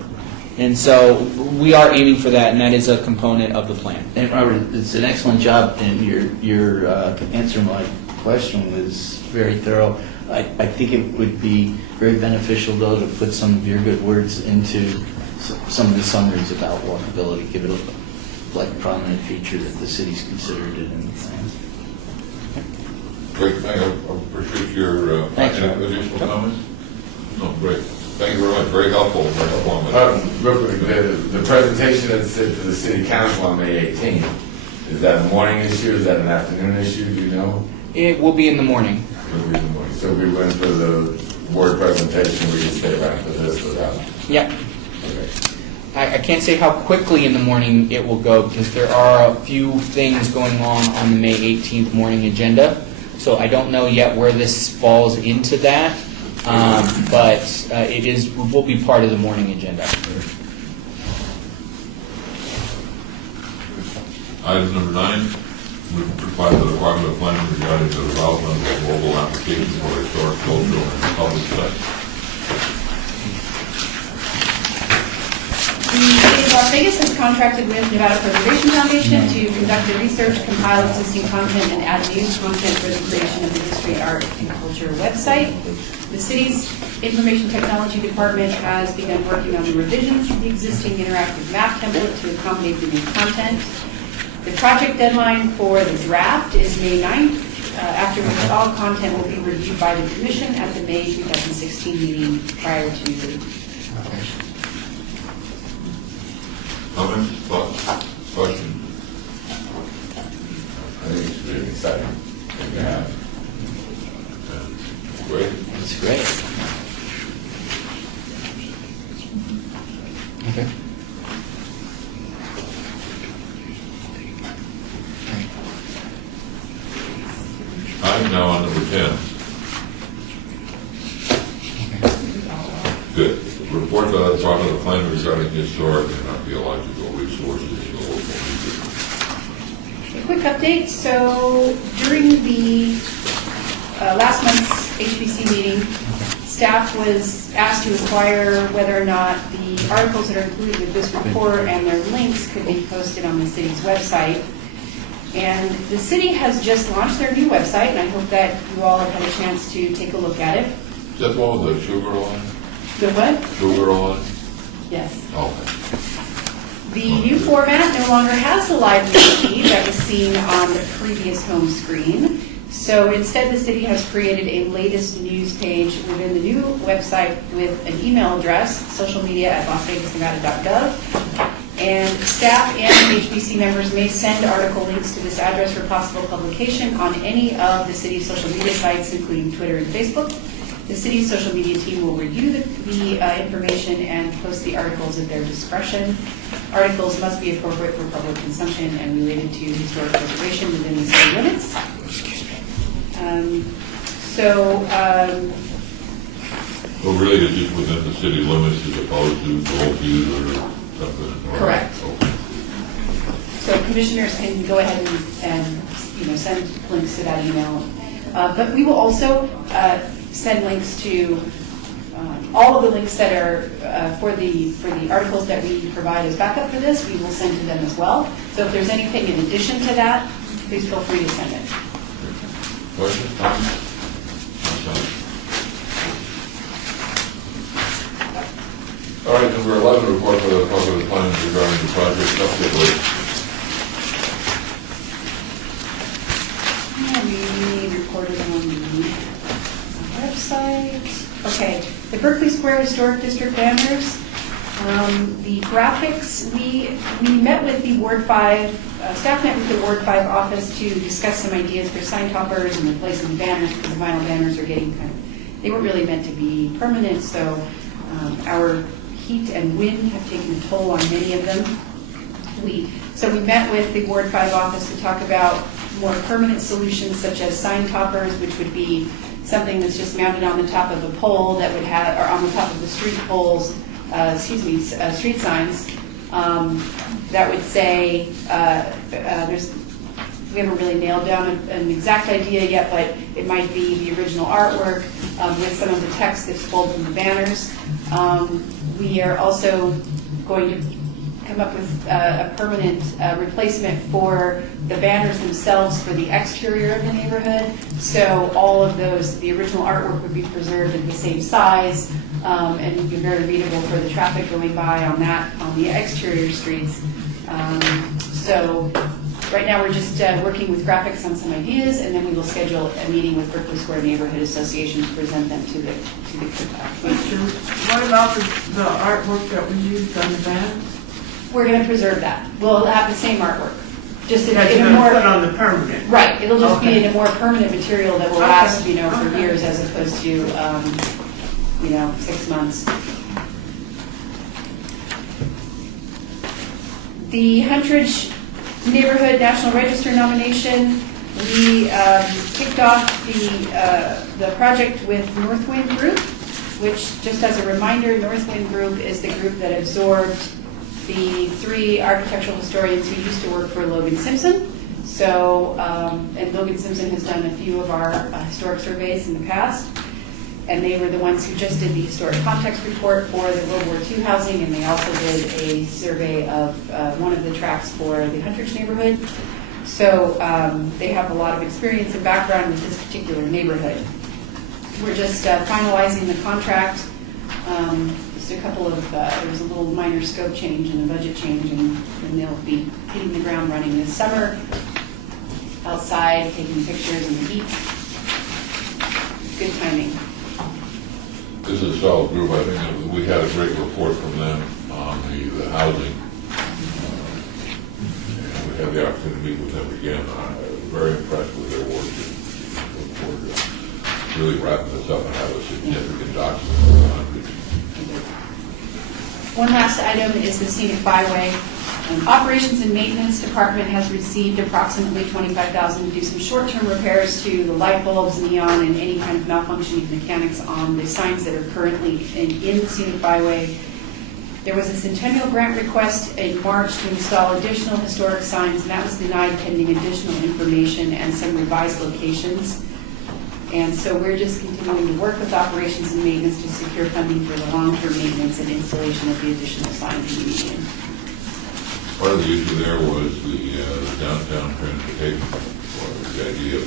And so we are aiming for that, and that is a component of the plan. And Robert, it's an excellent job, and your answer to my question was very thorough. I think it would be very beneficial, though, to put some of your good words into some of the summaries about walkability, give it a prominent feature that the city's considered it in the plan. Great, I appreciate your, Thanks, any Robert. additional comments? No, great. Thank you very much, very helpful, very informative. Real quick, the presentation that's sent to the city council on May 18th, is that a morning issue, is that an afternoon issue, do you know? It will be in the morning. It'll be in the morning. So we went for the board presentation, we can stay around for this without. Yep. Okay. I can't say how quickly in the morning it will go because there are a few things going on the May 18th morning agenda. So I don't know yet where this falls into that, but it will be part of the morning agenda. Item number 9, we provide the Department of Planning regarding the development of a mobile application for historic, cultural, and public sites. The City of Las Vegas has contracted with Nevada Preservation Foundation to conduct the research, compile existing content, and add new content for the creation of the History, Art, and Culture website. The city's Information Technology Department has begun working on the revisions of the existing interactive map template to accommodate the new content. The project deadline for the draft is May 9th, after which all content will be reviewed by the Commission at the May 2016 meeting prior to the Comments, thoughts, questions? I think it's really exciting. Yeah. Great. That's great. Okay. Item now on number 10. Good. Report by the Department of Planning regarding historic and archaeological resources in the local region. A quick update. So during the last month's HPC meeting, staff was asked to inquire whether or not the articles that are included with this report and their links could be posted on the city's website. And the city has just launched their new website, and I hope that you all have had a chance to take a look at it. Is that one with the sugar on? The what? Sugar on? Yes. Okay. The new format no longer has the live news feed that was seen on the previous home screen. So instead, the city has created a latest news page within the new website with an email address, socialmedia@lasvegasnevada.gov. And staff and HBC members may send article links to this address for possible publication on any of the city's social media sites, including Twitter and Facebook. The city's social media team will review the information and post the articles at their discretion. Articles must be appropriate for public consumption and related to historic preservation within the city limits. Well, really, it's just within the city limits as opposed to worldview or something. Correct. Okay. So commissioners can go ahead and send links to that email. But we will also send links to all of the links that are for the articles that we provide as backup for this. We will send to them as well. So if there's anything in addition to that, please feel free to send it. Questions, comments? All right, number 11, report for the Department of Planning regarding the project update list. We reported on the website. Okay, the Berkeley Square Historic District banners. The graphics, we met with the Ward 5, staff met with the Ward 5 office to discuss some ideas for sign toppers and replacing the banners, because the vinyl banners are getting they weren't really meant to be permanent, so our heat and wind have taken a toll on many of them. So we met with the Ward 5 office to talk about more permanent solutions such as sign toppers, which would be something that's just mounted on the top of a pole that would have, or on the top of the street poles, street signs that would say, there's We haven't really nailed down an exact idea yet, but it might be the original artwork with some of the text that's pulled from the banners. We are also going to come up with a permanent replacement for the banners themselves for the exterior of the neighborhood. So all of those, the original artwork would be preserved at the same size and would be very readable for the traffic going by on the exterior streets. So right now we're just working with graphics on some ideas, and then we will schedule a meeting with Berkeley Square Neighborhood Association to present them to the Question, what about the artwork that we used on the banners? We're going to preserve that. We'll have the same artwork, just in That a you're more gonna put on the permanent? right. It'll just be Okay. in a more permanent material that will Okay. last, you know, for Okay. years as opposed to, you know, 6 months. The Huntridge Neighborhood National Register nomination, we kicked off the project with Northwind Group, which, just as a reminder, Northwind Group is the group that absorbed the 3 architectural historians who used to work for Logan Simpson. So, and Logan Simpson has done a few of our historic surveys in the past. And they were the ones who just did the historic context report for the World War II housing, and they also did a survey of one of the tracts for the Huntridge neighborhood. So they have a lot of experience and background with this particular neighborhood. We're just finalizing the contract. Just a couple of, there was a little minor scope change and a budget change, and they'll be hitting the ground running this summer, outside, taking pictures in the heat. Good timing. This is a solid group. I think we had a great report from them on the housing. And we had the opportunity to meet with them again. I was very impressed with their work. And look forward to really wrapping this up and have a significant document for the hundreds. One last item is the scenic byway. Operations and Maintenance Department has received approximately $25,000 to do some short-term repairs to the light bulbs, neon, and any kind of malfunctioning mechanics on the signs that are currently in the scenic byway. There was a Centennial grant request in March to install additional historic signs, and that was denied pending additional information and some revised locations. And so we're just continuing to work with Operations and Maintenance to secure funding for the long-term maintenance and installation of the additional signs in the median. Part of the issue there was the downtown transportation, or the idea of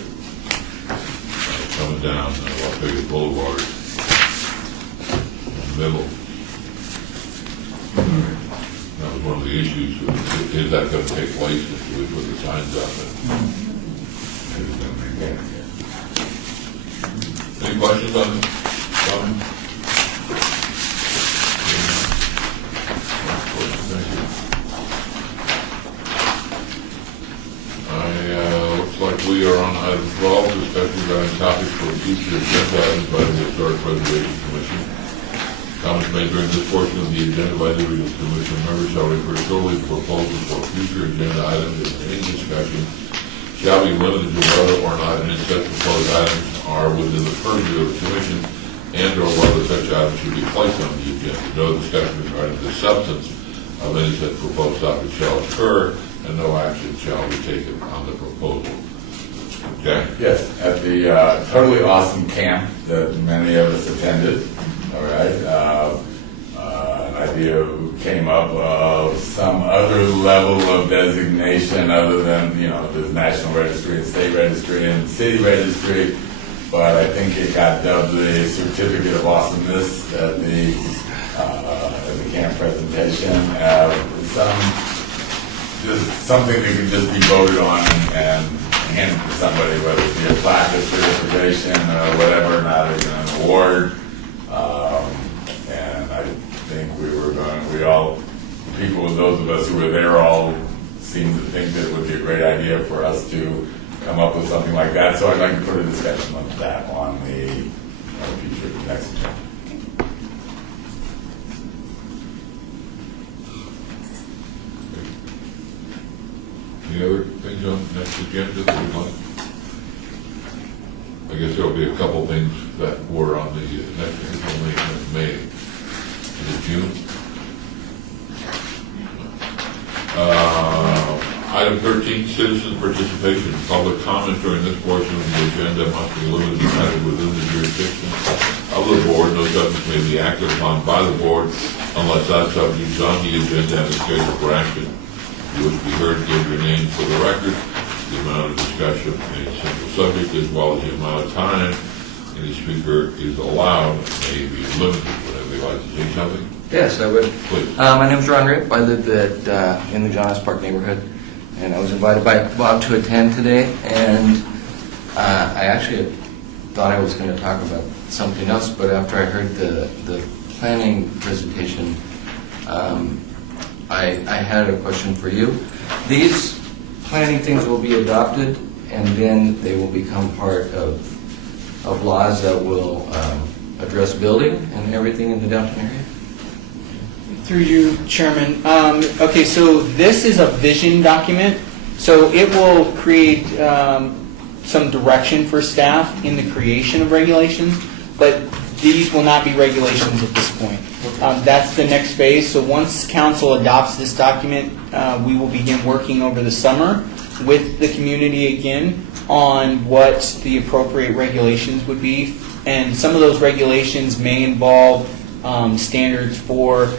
coming down Las Vegas Boulevard in the middle. That was one of the issues. Is that going to take place if we put the signs up? Any questions on this? Comments? Thank you. Looks like we are on item 12, discussion regarding topics for future agenda items by the Historic Preservation Commission. Comments made during this portion of the agenda by the Regional Commission members shall refer solely to proposals for future agenda items, and any discussion shall be limited to whether or not any such proposed items are within the purview of the Commission and or whether such items should be placed on the agenda. No discussion regarding the substance of any such proposed topic shall occur, and no action shall be taken on the proposal. Okay? Yes, at the totally awesome camp that many of us attended, all right, an idea came up of some other level of designation other than, you know, there's National Registry and State Registry and City Registry, but I think it got dubbed the Certificate of Awesomeness at the camp presentation. Just something that could just be voted on and handed to somebody, whether it be a plaque, a certification, or whatever, not even an award. And I think those of us who were there all seemed to think that it would be a great idea for us to come up with something like that. So I'd like to put a discussion of that on the future next agenda. Any other things on the next agenda that we'd like? I guess there'll be a couple things that were on the next May. Is it June? Item 13, citizen participation. Public comment during this portion of the agenda must be limited to matters within the jurisdiction of the board. No subject may be acted upon by the board unless that subject is on the agenda and is scheduled for action. If you wish to be heard, give your name for the record. The amount of discussion on a single subject as well as the amount of time any speaker is allowed may be limited. Would anybody like to say something? Yes, I would. Please. My name is Ron Ripp. I live in the John S. Park neighborhood, and I was invited by Bob to attend today. And I actually thought I was going to talk about something else, but after I heard the planning presentation, I had a question for you. These planning things will be adopted, and then they will become part of laws that will address building and everything in the downtown area? Through you, Chairman. Okay, so this is a vision document. So it will create some direction for staff in the creation of regulations, but these will not be regulations at this point. That's the next phase. So once council adopts this document, we will begin working over the summer with the community again on what the appropriate regulations would be. And some of those regulations may involve standards for,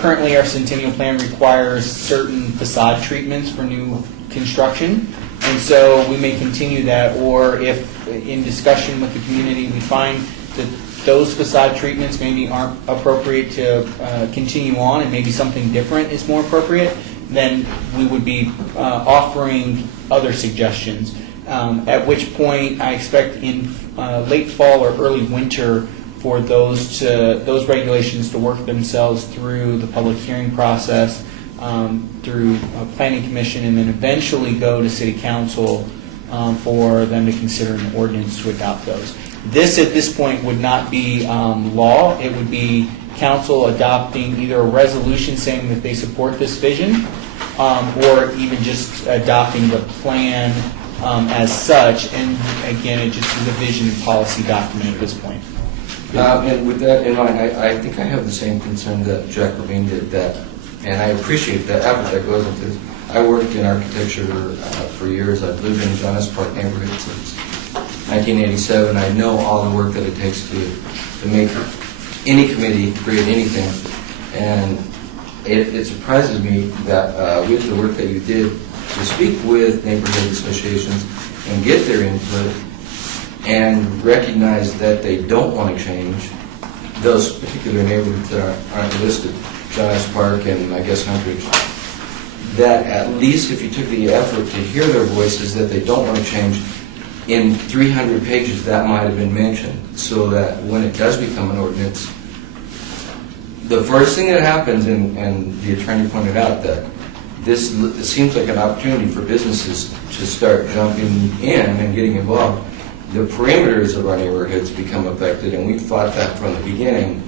currently our Centennial Plan requires certain facade treatments for new construction. And so we may continue that, or if in discussion with the community we find that those facade treatments maybe aren't appropriate to continue on and maybe something different is more appropriate, then we would be offering other suggestions. At which point I expect in late fall or early winter for those regulations to work themselves through the public hearing process, through Planning Commission, and then eventually go to City Council for them to consider an ordinance to adopt those. This at this point would not be law. It would be council adopting either a resolution saying that they support this vision, or even just adopting the plan as such. And again, it just is a vision and policy document at this point. And with that in mind, I think I have the same concern that Jack Levine did, and I appreciate the effort that goes into this. I worked in architecture for years. I've lived in the John S. Park neighborhood since 1987. I know all the work that it takes to make any committee create anything. And it surprises me that with the work that you did to speak with neighborhood associations and get their input and recognize that they don't want to change those particular neighborhoods that aren't listed, John S. Park and I guess Huntridge, that at least if you took the effort to hear their voices that they don't want to change, in 300 pages that might have been mentioned, so that when it does become an ordinance, the first thing that happens, and the attorney pointed out that this seems like an opportunity for businesses to start jumping in and getting involved. The perimeters of our neighborhoods become affected, and we fought that from the beginning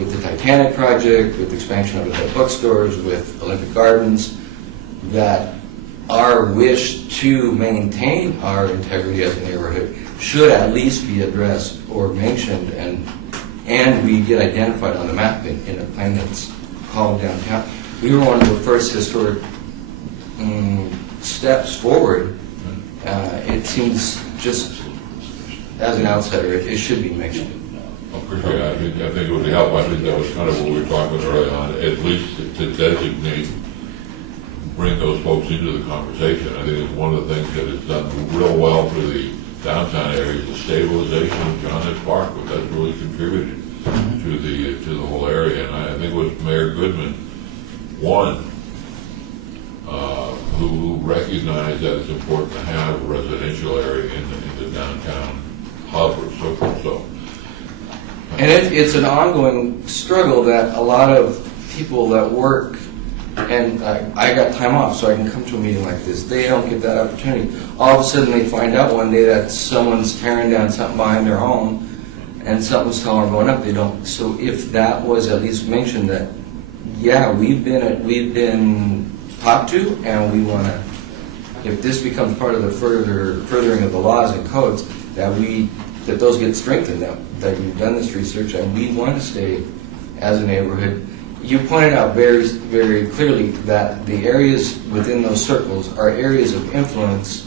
with the Titanic project, with expansion of the bookstores, with Olympic Gardens, that our wish to maintain our integrity as a neighborhood should at least be addressed or mentioned, and we get identified on the map in a plan that's called downtown. We were one of the first historic steps forward. It seems just as an outsider, it should be mentioned. Appreciate it. I think it would be helpful. I think that was kind of what we were talking about early on, at least to designate, bring those folks into the conversation. I think it's one of the things that has done real well for the downtown area is the stabilization of John S. Park, but that's really contributed to the whole area. And I think it was Mayor Goodman, one, who recognized that it's important to have a residential area in the downtown hub or so forth. So, and it's an ongoing struggle that a lot of people that work, and I got time off so I can come to a meeting like this, they don't get that opportunity. All of a sudden they find out one day that someone's tearing down something behind their home and something's taller going up. They don't. So if that was at least mentioned that, yeah, we've been talked to, and we want to, if this becomes part of the furthering of the laws and codes, that those get strengthened, that you've done this research, and we want to stay as a neighborhood you pointed out very, very clearly that the areas within those circles are areas of influence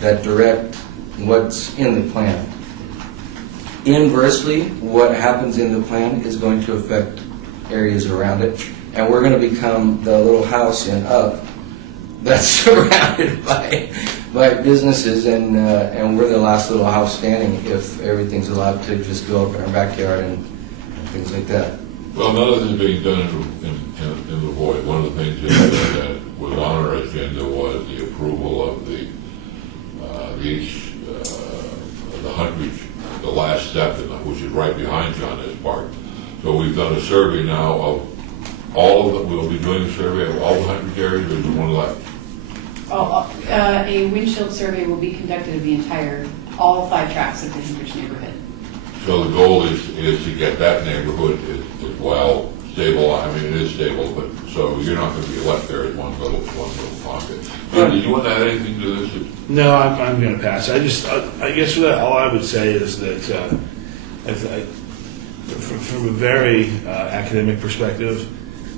that direct what's in the plan. Inversely, what happens in the plan is going to affect areas around it, and we're going to become the little house in Up that's surrounded by businesses, and we're the last little house standing if everything's allowed to just go up in our backyard and things like that. Well, none of this is being done in the void. One of the things that was on our agenda was the approval of the Huntridge, the last step, which is right behind John S. Park. So we've done a survey now of all of them. We'll be doing a survey of all the Huntridge areas, or is there one left? A windshield survey will be conducted of the entire, all 5 tracks of the Huntridge neighborhood. So the goal is to get that neighborhood as well stable. I mean, it is stable, but so you're not going to be left there as one little pocket. Did you want to add anything to this? No, I'm going to pass. I guess that all I would say is that from a very academic perspective,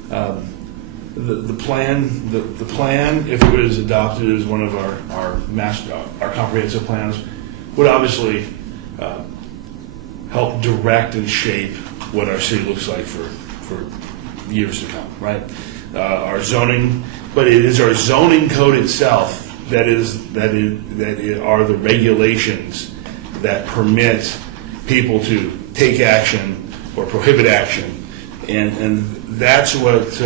the plan, if it was adopted as one of our comprehensive plans, would obviously help direct and shape what our city looks like for years to come, right? Our zoning, but it is our zoning code itself that are the regulations that permit people to take action or prohibit action, and that's what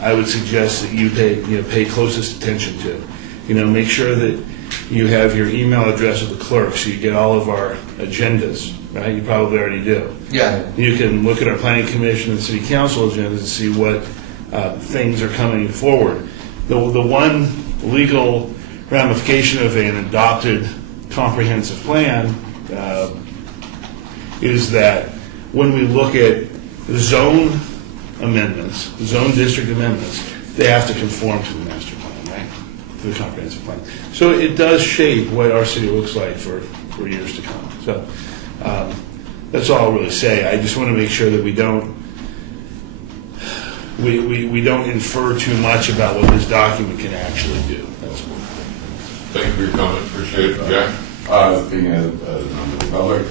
I would suggest that you pay closest attention to. Make sure that you have your email address with the clerk so you get all of our agendas, right? You probably already do. Yeah. You can look at our planning commission and city council agendas and see what things are coming forward. The one legal ramification of an adopted comprehensive plan is that when we look at zone amendments, zone district amendments, they have to conform to the master plan, right? To the comprehensive plan. So it does shape what our city looks like for years to come. So that's all I'll really say. I just want to make sure that we don't infer too much about what this document can actually do. That's all. Thank you for your comment. Appreciate it. Jack? Speaking as a member of the public,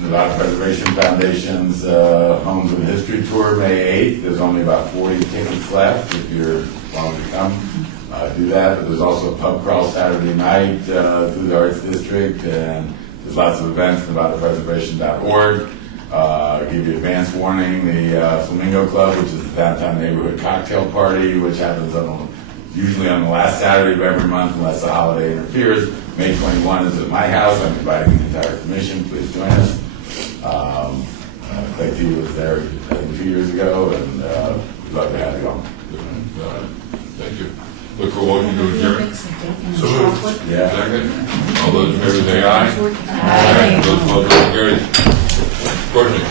Nevada Preservation Foundation's Homes of History Tour, May 8th. There's only about 40 tickets left if you're wanting to come. Do that. But there's also a pub crawl Saturday night through the Arts District, and there's lots of events at NevadaPreservation.org. Give you advance warning. The Flamingo Club, which is the downtown neighborhood cocktail party, which happens usually on the last Saturday of every month, unless the holiday interferes. May 21 is at my house. I'm inviting the entire commission. Please join us. Clay T was there 2 years ago, and we'd love to have you on. Thank you. Look for motion to adjourn. So moved. Yeah. Second. All those in favor say aye. Those opposed, motion carries. Courtney.